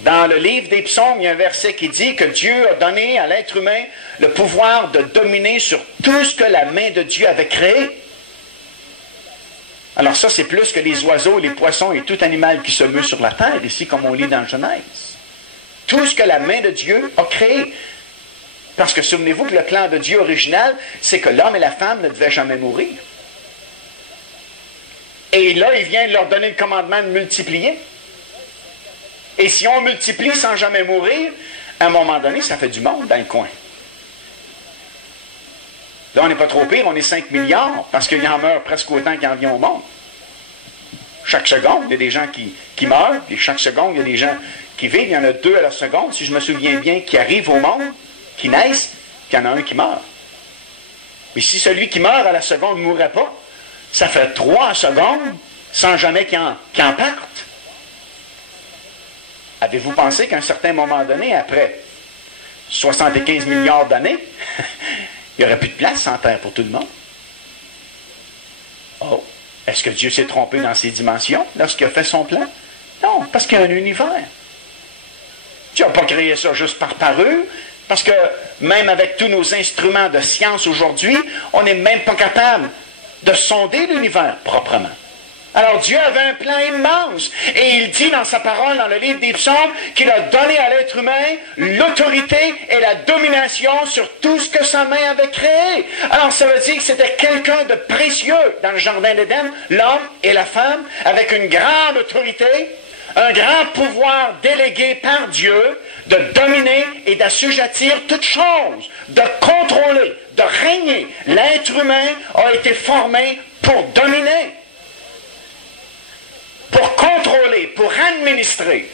Dans le livre des Psaumes, il y a un verset qui dit que Dieu a donné à l'être humain le pouvoir de dominer sur tout ce que la main de Dieu avait créé. Alors ça, c'est plus que les oiseaux, les poissons et tout animal qui se meut sur la terre, ici, comme on lit dans Genèse. Tout ce que la main de Dieu a créé. Parce que souvenez-vous que le plan de Dieu original, c'est que l'homme et la femme ne devaient jamais mourir. Et là, il vient de leur donner le commandement de multiplier. Et si on multiplie sans jamais mourir, à un moment donné, ça fait du monde dans le coin. Là, on n'est pas trop pire, on est 5 milliards, parce qu'il y en meurt presque autant qu'il en vient au monde. Chaque seconde, il y a des gens qui meurent, et chaque seconde, il y a des gens qui vivent. Il y en a 2 à la seconde, si je me souviens bien, qui arrivent au monde, qui naissent, puis il y en a un qui meurt. Mais si celui qui meurt à la seconde ne mourrait pas, ça fait 3 secondes sans jamais qu'il en parte. Avez-vous pensé qu'à un certain moment donné, après 75 milliards d'années, il n'y aurait plus de place en terre pour tout le monde? Oh, est-ce que Dieu s'est trompé dans ses dimensions lorsqu'il a fait son plan? Non, parce qu'il y a un univers. Dieu n'a pas créé ça juste par parure, parce que même avec tous nos instruments de science aujourd'hui, on n'est même pas capable de sonder l'univers proprement. Alors Dieu avait un plan immense, et il dit dans sa parole, dans le livre des Psaumes, qu'il a donné à l'être humain l'autorité et la domination sur tout ce que sa main avait créé. Alors ça veut dire que c'était quelqu'un de précieux dans le jardin d'Éden, l'homme et la femme, avec une grande autorité, un grand pouvoir délégué par Dieu de dominer et d'assujettir toutes choses, de contrôler, de régner. L'être humain a été formé pour dominer, pour contrôler, pour administrer.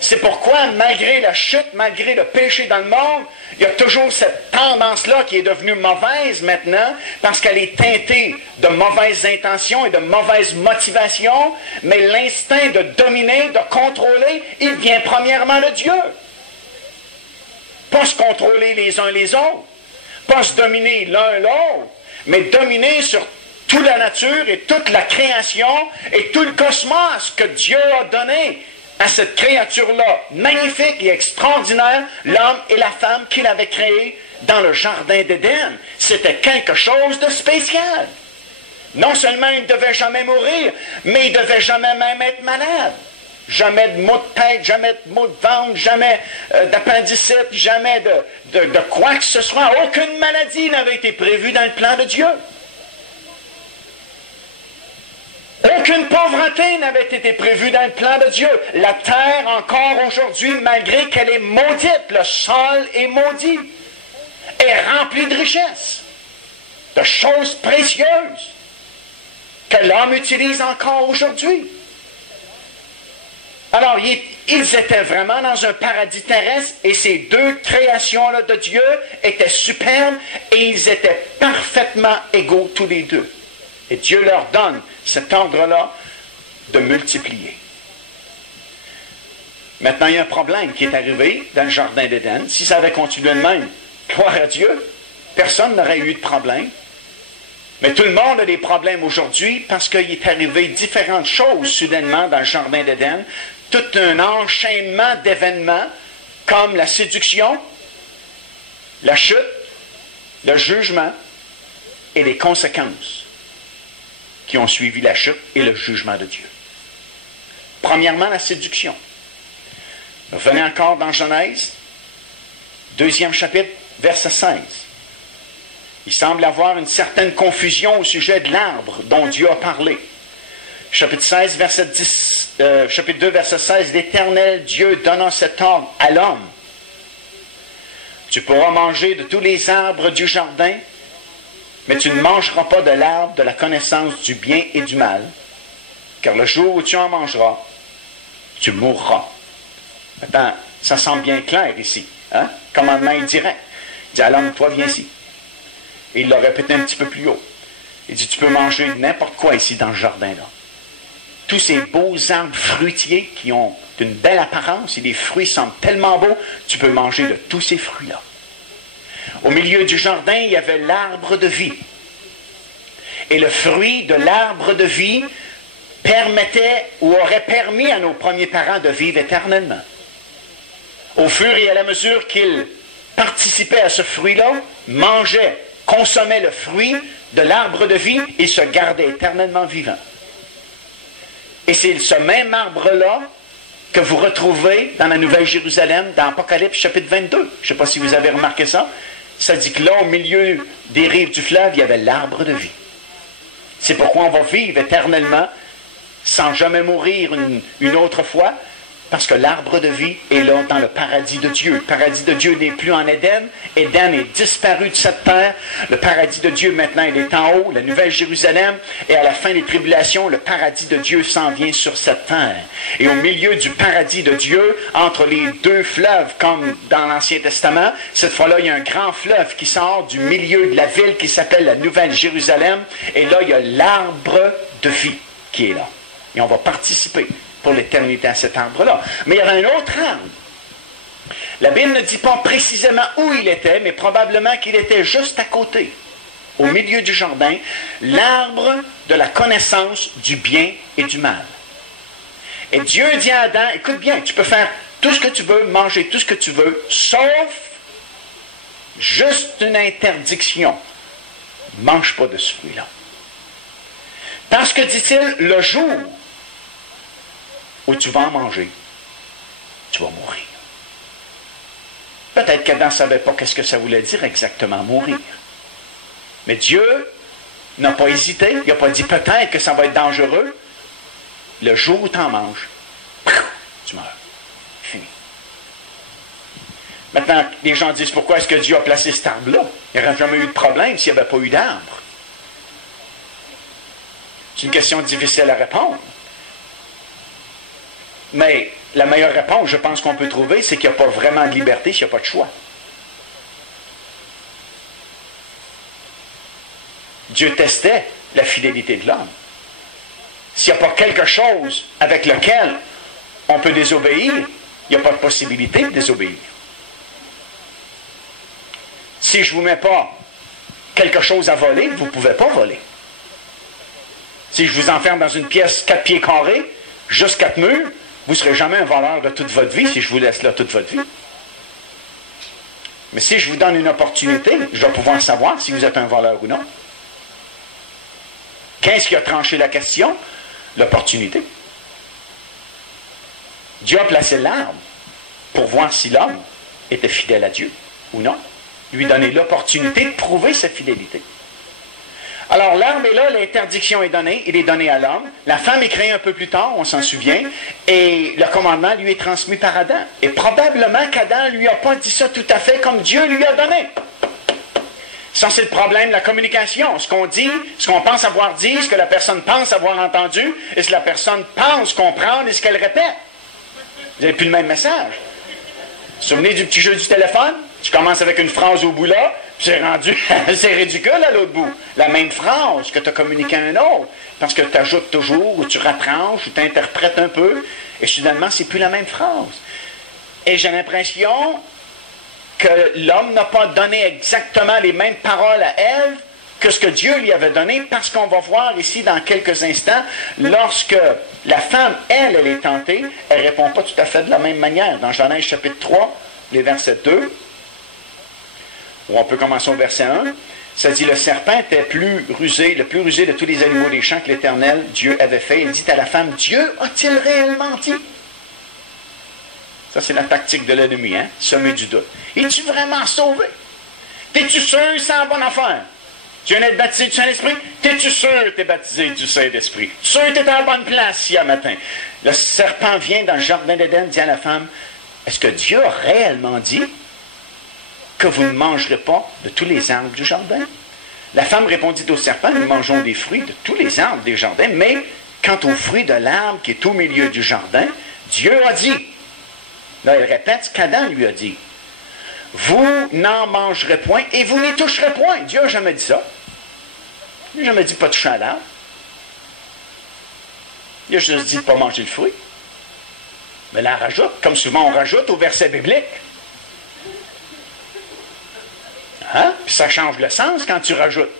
C'est pourquoi, malgré la chute, malgré le péché dans le monde, il y a toujours cette tendance-là qui est devenue mauvaise maintenant, parce qu'elle est teintée de mauvaises intentions et de mauvaises motivations, mais l'instinct de dominer, de contrôler, il vient premièrement de Dieu. Pas se contrôler les uns les autres, pas se dominer l'un l'autre, mais dominer sur toute la nature et toute la création et tout le cosmos que Dieu a donné à cette créature-là, magnifique et extraordinaire, l'homme et la femme qu'il avait créés dans le jardin d'Éden. C'était quelque chose de spécial. Non seulement il ne devait jamais mourir, mais il ne devait jamais même être malade. Jamais de maux de tête, jamais de maux de ventre, jamais d'appendicite, jamais de quoi que ce soit. Aucune maladie n'avait été prévue dans le plan de Dieu. Aucune pauvreté n'avait été prévue dans le plan de Dieu. La terre, encore aujourd'hui, malgré qu'elle est maudite, le sol est maudit, est rempli de richesses, de choses précieuses, que l'homme utilise encore aujourd'hui. Alors, ils étaient vraiment dans un paradis terrestre, et ces 2 créations-là de Dieu étaient superbes, et ils étaient parfaitement égaux tous les 2. Et Dieu leur donne cet ordre-là de multiplier. Maintenant, il y a un problème qui est arrivé dans le jardin d'Éden. Si ça avait continué de même, gloire à Dieu, personne n'aurait eu de problème. Mais tout le monde a des problèmes aujourd'hui parce qu'il est arrivé différentes choses soudainement dans le jardin d'Éden. Tout un enchaînement d'événements comme la séduction, la chute, le jugement et les conséquences qui ont suivi la chute et le jugement de Dieu. Premièrement, la séduction. Revenez encore dans Genèse, 2e chapitre, verset 16. Il semble avoir une certaine confusion au sujet de l'arbre dont Dieu a parlé. Chapitre 16, verset 10, chapitre 2, verset 16, l'Éternel Dieu donnant cet ordre à l'homme. Tu pourras manger de tous les arbres du jardin, mais tu ne mangeras pas de l'arbre de la connaissance du bien et du mal, car le jour où tu en mangeras, tu mourras. Maintenant, ça semble bien clair ici. Hein? Commandement est direct. Il dit à l'homme, toi viens ici. Et il l'a répété un petit peu plus haut. Il dit, tu peux manger n'importe quoi ici dans le jardin-là. Tous ces beaux arbres fruitiers qui ont une belle apparence et les fruits semblent tellement beaux, tu peux manger de tous ces fruits-là. Au milieu du jardin, il y avait l'arbre de vie. Et le fruit de l'arbre de vie permettait ou aurait permis à nos premiers parents de vivre éternellement. Au fur et à la mesure qu'ils participaient à ce fruit-là, mangeaient, consommaient le fruit, de l'arbre de vie, il se gardait éternellement vivant. Et c'est ce même arbre-là que vous retrouvez dans la Nouvelle Jérusalem, dans Apocalypse chapitre 22. Je ne sais pas si vous avez remarqué ça. Ça dit que là, au milieu des rives du fleuve, il y avait l'arbre de vie. C'est pourquoi on va vivre éternellement sans jamais mourir une autre fois, parce que l'arbre de vie est là dans le paradis de Dieu. Le paradis de Dieu n'est plus en Éden. Éden est disparu de cette terre. Le paradis de Dieu, maintenant, il est en haut, la Nouvelle Jérusalem. Et à la fin des tribulations, le paradis de Dieu s'en vient sur cette terre. Et au milieu du paradis de Dieu, entre les deux fleuves, comme dans l'Ancien Testament, cette fois-là, il y a un grand fleuve qui sort du milieu de la ville qui s'appelle la Nouvelle Jérusalem. Et là, il y a l'arbre de vie qui est là. Et on va participer pour l'éternité à cet arbre-là. Mais il y avait un autre arbre. La Bible ne dit pas précisément où il était, mais probablement qu'il était juste à côté, au milieu du jardin, l'arbre de la connaissance du bien et du mal. Et Dieu dit à Adam, écoute bien, tu peux faire tout ce que tu veux, manger tout ce que tu veux, sauf juste une interdiction. Mange pas de ce fruit-là. Parce que, dit-il, le jour où tu vas en manger, tu vas mourir. Peut-être qu'Adam ne savait pas qu'est-ce que ça voulait dire exactement, mourir. Mais Dieu n'a pas hésité, il n'a pas dit peut-être que ça va être dangereux. Le jour où tu en manges, tu meurs. Fini. Maintenant, les gens disent pourquoi est-ce que Dieu a placé cet arbre-là? Il n'y aurait jamais eu de problème s'il n'y avait pas eu d'arbre. C'est une question difficile à répondre. Mais la meilleure réponse, je pense qu'on peut trouver, c'est qu'il n'y a pas vraiment de liberté s'il n'y a pas de choix. Dieu testait la fidélité de l'homme. S'il n'y a pas quelque chose avec lequel on peut désobéir, il n'y a pas de possibilité de désobéir. Si je ne vous mets pas quelque chose à voler, vous ne pouvez pas voler. Si je vous enferme dans une pièce 4 pieds carrés, juste 4 murs, vous ne serez jamais un voleur de toute votre vie si je vous laisse là toute votre vie. Mais si je vous donne une opportunité, je vais pouvoir savoir si vous êtes un voleur ou non. Qu'est-ce qui a tranché la question? L'opportunité. Dieu a placé l'arbre pour voir si l'homme était fidèle à Dieu ou non. Lui donner l'opportunité de prouver sa fidélité. Alors l'arbre est là, l'interdiction est donnée, il est donné à l'homme. La femme est créée un peu plus tard, on s'en souvient, et le commandement lui est transmis par Adam. Et probablement qu'Adam ne lui a pas dit ça tout à fait comme Dieu lui a donné. Ça, c'est le problème de la communication. Ce qu'on dit, ce qu'on pense avoir dit, ce que la personne pense avoir entendu, et ce que la personne pense comprendre et ce qu'elle répète. Vous n'avez plus le même message. Vous vous souvenez du petit jeu du téléphone? Tu commences avec une phrase au bout là, puis c'est rendu, c'est ridicule à l'autre bout. La même phrase que tu as communiquée à un autre. Parce que tu ajoutes toujours, ou tu retranches, ou tu interprètes un peu, et soudainement, c'est plus la même phrase. Et j'ai l'impression que l'homme n'a pas donné exactement les mêmes paroles à Ève que ce que Dieu lui avait donné, parce qu'on va voir ici dans quelques instants, lorsque la femme, elle est tentée, elle ne répond pas tout à fait de la même manière. Dans Genèse chapitre 3, les versets 2, ou on peut commencer au verset 1, ça dit, le serpent était le plus rusé de tous les animaux des champs que l'Éternel, Dieu, avait fait. Il dit à la femme, Dieu a-t-il réellement dit? Ça, c'est la tactique de l'ennemi, hein? Semer du doute. Es-tu vraiment sauvé? T'es-tu sûr que c'est en bonne affaire? Tu viens d'être baptisé du Saint-Esprit? T'es-tu sûr que tu es baptisé du Saint-Esprit? Sûr que tu es en bonne place hier matin? Le serpent vient dans le jardin d'Éden, dit à la femme, est-ce que Dieu a réellement dit que vous ne mangerez pas de tous les arbres du jardin? La femme répondit au serpent, nous mangeons des fruits de tous les arbres des jardins, mais quant aux fruits de l'arbre qui est au milieu du jardin, Dieu a dit. Là, elle répète ce qu'Adam lui a dit. Vous n'en mangerez point et vous n'y toucherez point. Dieu n'a jamais dit ça. Il n'a jamais dit pas toucher à l'arbre. Il a juste dit de ne pas manger le fruit. Mais là, on rajoute, comme souvent on rajoute au verset biblique. Hein? Puis ça change le sens quand tu rajoutes.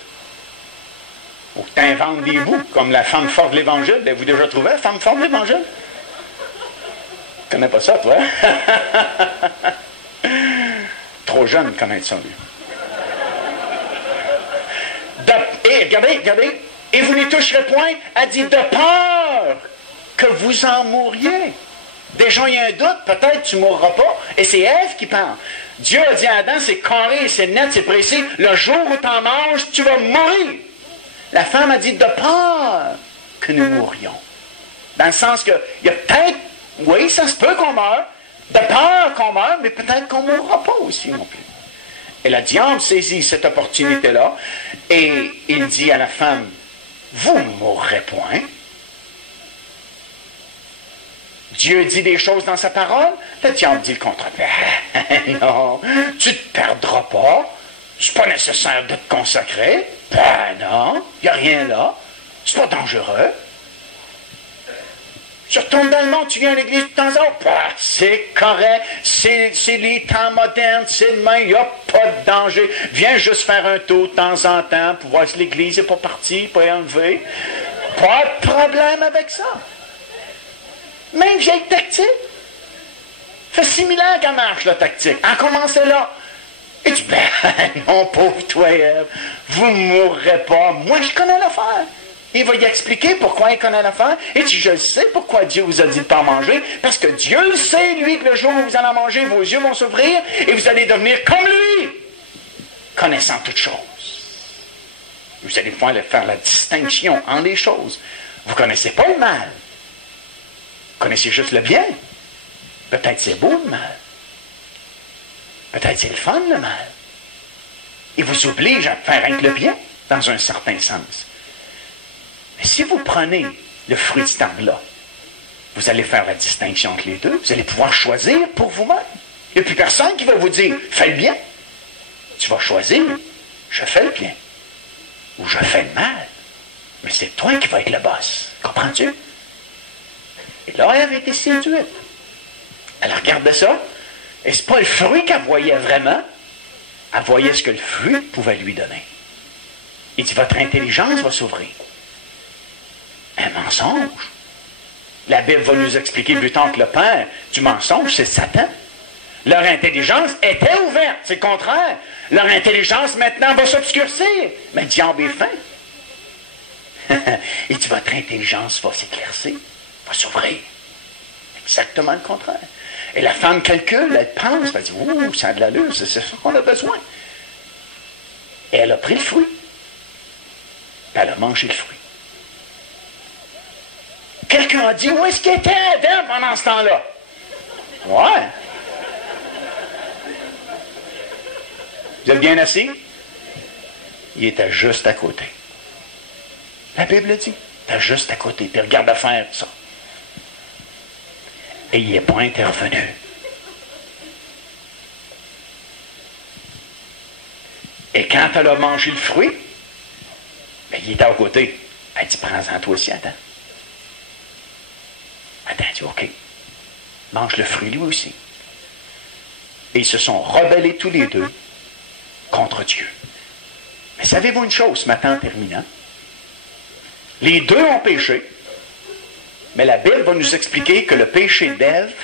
Ou que tu inventes des bouts, comme la femme forte de l'Évangile. Avez-vous déjà trouvé la femme forte de l'Évangile? Tu connais pas ça, toi? Trop jeune de connaître ça, lui. Et regardez, regardez. Et vous n'y toucherez point. Elle dit, de peur que vous en mouriez. Déjà, il y a un doute, peut-être tu ne mourras pas. Et c'est Ève qui parle. Dieu a dit à Adam, c'est carré, c'est net, c'est précis. Le jour où tu en manges, tu vas mourir. La femme a dit, de peur que nous mourions. Dans le sens que, il y a peut-être, oui, ça se peut qu'on meure, de peur qu'on meure, mais peut-être qu'on ne mourra pas aussi non plus. Et le diable saisit cette opportunité-là, et il dit à la femme, vous ne mourrez point. Dieu dit des choses dans sa parole, le diable dit le contraire. Non, tu ne te perdras pas, c'est pas nécessaire de te consacrer. Ben non, il n'y a rien là, c'est pas dangereux. Tu retournes dans le monde, tu viens à l'église de temps en temps, ben, c'est correct, c'est les temps modernes, c'est demain, il n'y a pas de danger. Viens juste faire un tour de temps en temps pour voir si l'église n'est pas partie, pas enlevée. Pas de problème avec ça. Même vieille tactique. Ça fait 6 000 ans qu'elle marche, la tactique. Elle a commencé là. Et tu dis, ben non, pauvre toi, Ève, vous ne mourrez pas. Moi, je connais l'affaire. Il va y expliquer pourquoi il connaît l'affaire. Et tu dis, je sais pourquoi Dieu vous a dit de ne pas en manger. Parce que Dieu le sait, lui, que le jour où vous allez en manger, vos yeux vont s'ouvrir et vous allez devenir comme lui, connaissant toutes choses. Vous allez pouvoir faire la distinction entre les choses. Vous ne connaissez pas le mal. Vous connaissez juste le bien. Peut-être c'est beau le mal. Peut-être c'est le fun le mal. Il vous oblige à faire avec le bien, dans un certain sens. Mais si vous prenez le fruit de cet arbre-là, vous allez faire la distinction entre les deux. Vous allez pouvoir choisir pour vous-même. Il n'y a plus personne qui va vous dire, fais le bien. Tu vas choisir, je fais le bien. Ou je fais le mal. Mais c'est toi qui vas être le boss. Comprends-tu? Et là, elle avait été séduite. Elle regardait ça, et ce n'est pas le fruit qu'elle voyait vraiment, elle voyait ce que le fruit pouvait lui donner. Il dit, votre intelligence va s'ouvrir. Un mensonge. La Bible va nous expliquer plus tard que le père du mensonge, c'est Satan. Leur intelligence était ouverte, c'est le contraire. Leur intelligence maintenant va s'obscurcir. Mais le diable est fin. Il dit, votre intelligence va s'éclaircir, va s'ouvrir. Exactement le contraire. Et la femme calcule, elle pense, elle dit, ouh, ça a de l'allure, c'est ça qu'on a besoin. Et elle a pris le fruit. Puis elle a mangé le fruit. Quelqu'un a dit, où est-ce qu'il était Adam pendant ce temps-là? Ouais. Vous êtes bien assis? Il était juste à côté. La Bible le dit. Il était juste à côté. Puis regarde à faire ça. Et il n'est pas intervenu. Et quand elle a mangé le fruit, ben, il était à côté. Elle dit, prends-en toi aussi, Adam. Adam dit, OK. Mange le fruit lui aussi. Et ils se sont rebellés tous les deux contre Dieu. Mais savez-vous une chose, ce matin en terminant? Les deux ont péché, mais la Bible va nous expliquer que le péché d'Ève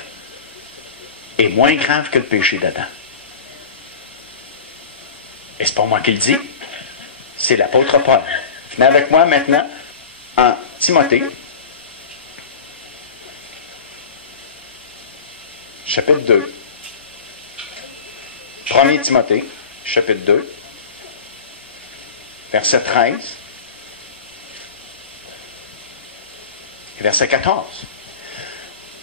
est moins grave que le péché d'Adam. Et c'est pas moi qui le dis, c'est l'apôtre Paul. Venez avec moi maintenant en Timothée, chapitre 2. 1 Timothée, chapitre 2, verset 13 et verset 14.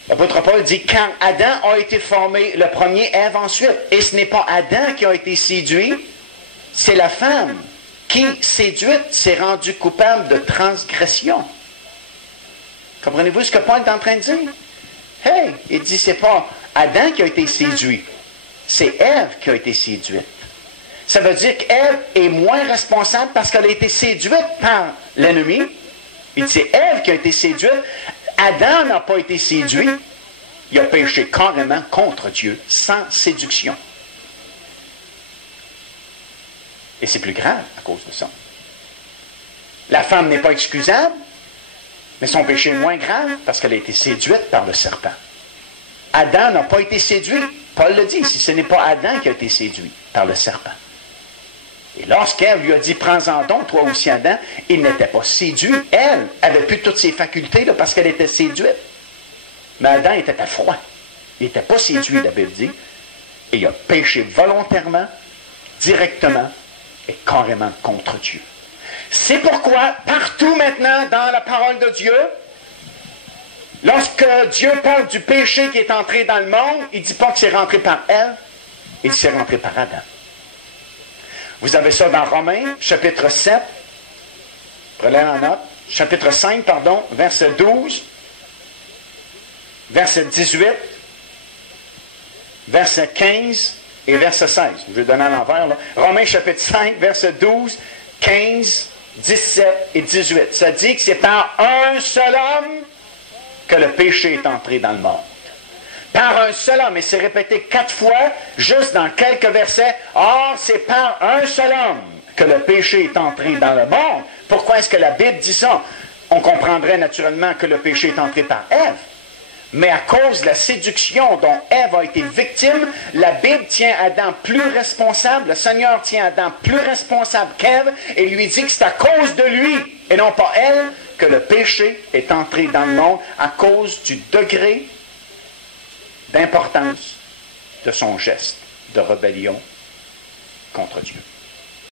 L'apôtre Paul dit, quand Adam a été formé, le premier, Ève ensuite. Et ce n'est pas Adam qui a été séduit, c'est la femme qui, séduite, s'est rendue coupable de transgression. Comprenez-vous ce que Paul est en train de dire? Hey, il dit, c'est pas Adam qui a été séduit, c'est Ève qui a été séduite. Ça veut dire qu'Ève est moins responsable parce qu'elle a été séduite par l'ennemi. Il dit, c'est Ève qui a été séduite. Adam n'a pas été séduit. Il a péché carrément contre Dieu, sans séduction. Et c'est plus grave à cause de ça. La femme n'est pas excusable, mais son péché est moins grave parce qu'elle a été séduite par le serpent. Adam n'a pas été séduit. Paul le dit, si ce n'est pas Adam qui a été séduit par le serpent. Et lorsqu'Ève lui a dit, prends-en donc, toi aussi Adam, il n'était pas séduit. Elle avait plus toutes ses facultés là, parce qu'elle était séduite. Mais Adam était à froid. Il n'était pas séduit, la Bible dit. Et il a péché volontairement, directement et carrément contre Dieu. C'est pourquoi, partout maintenant dans la parole de Dieu, lorsque Dieu parle du péché qui est entré dans le monde, il ne dit pas que c'est rentré par Ève, il dit que c'est rentré par Adam. Vous avez ça dans Romains, chapitre 7, prenez en note, chapitre 5, pardon, verset 12, verset 18, verset 15 et verset 16. Je vais donner à l'envers. Là. Romains chapitre 5, verset 12, 15, 17 et 18. Ça dit que c'est par un seul homme que le péché est entré dans le monde. Par un seul homme, et c'est répété 4 fois, juste dans quelques versets. Or, c'est par un seul homme que le péché est entré dans le monde. Pourquoi est-ce que la Bible dit ça? On comprendrait naturellement que le péché est entré par Ève. Mais à cause de la séduction dont Ève a été victime, la Bible tient Adam plus responsable, le Seigneur tient Adam plus responsable qu'Ève, et lui dit que c'est à cause de lui, et non pas elle, que le péché est entré dans le monde à cause du degré d'importance de son geste de rébellion contre Dieu.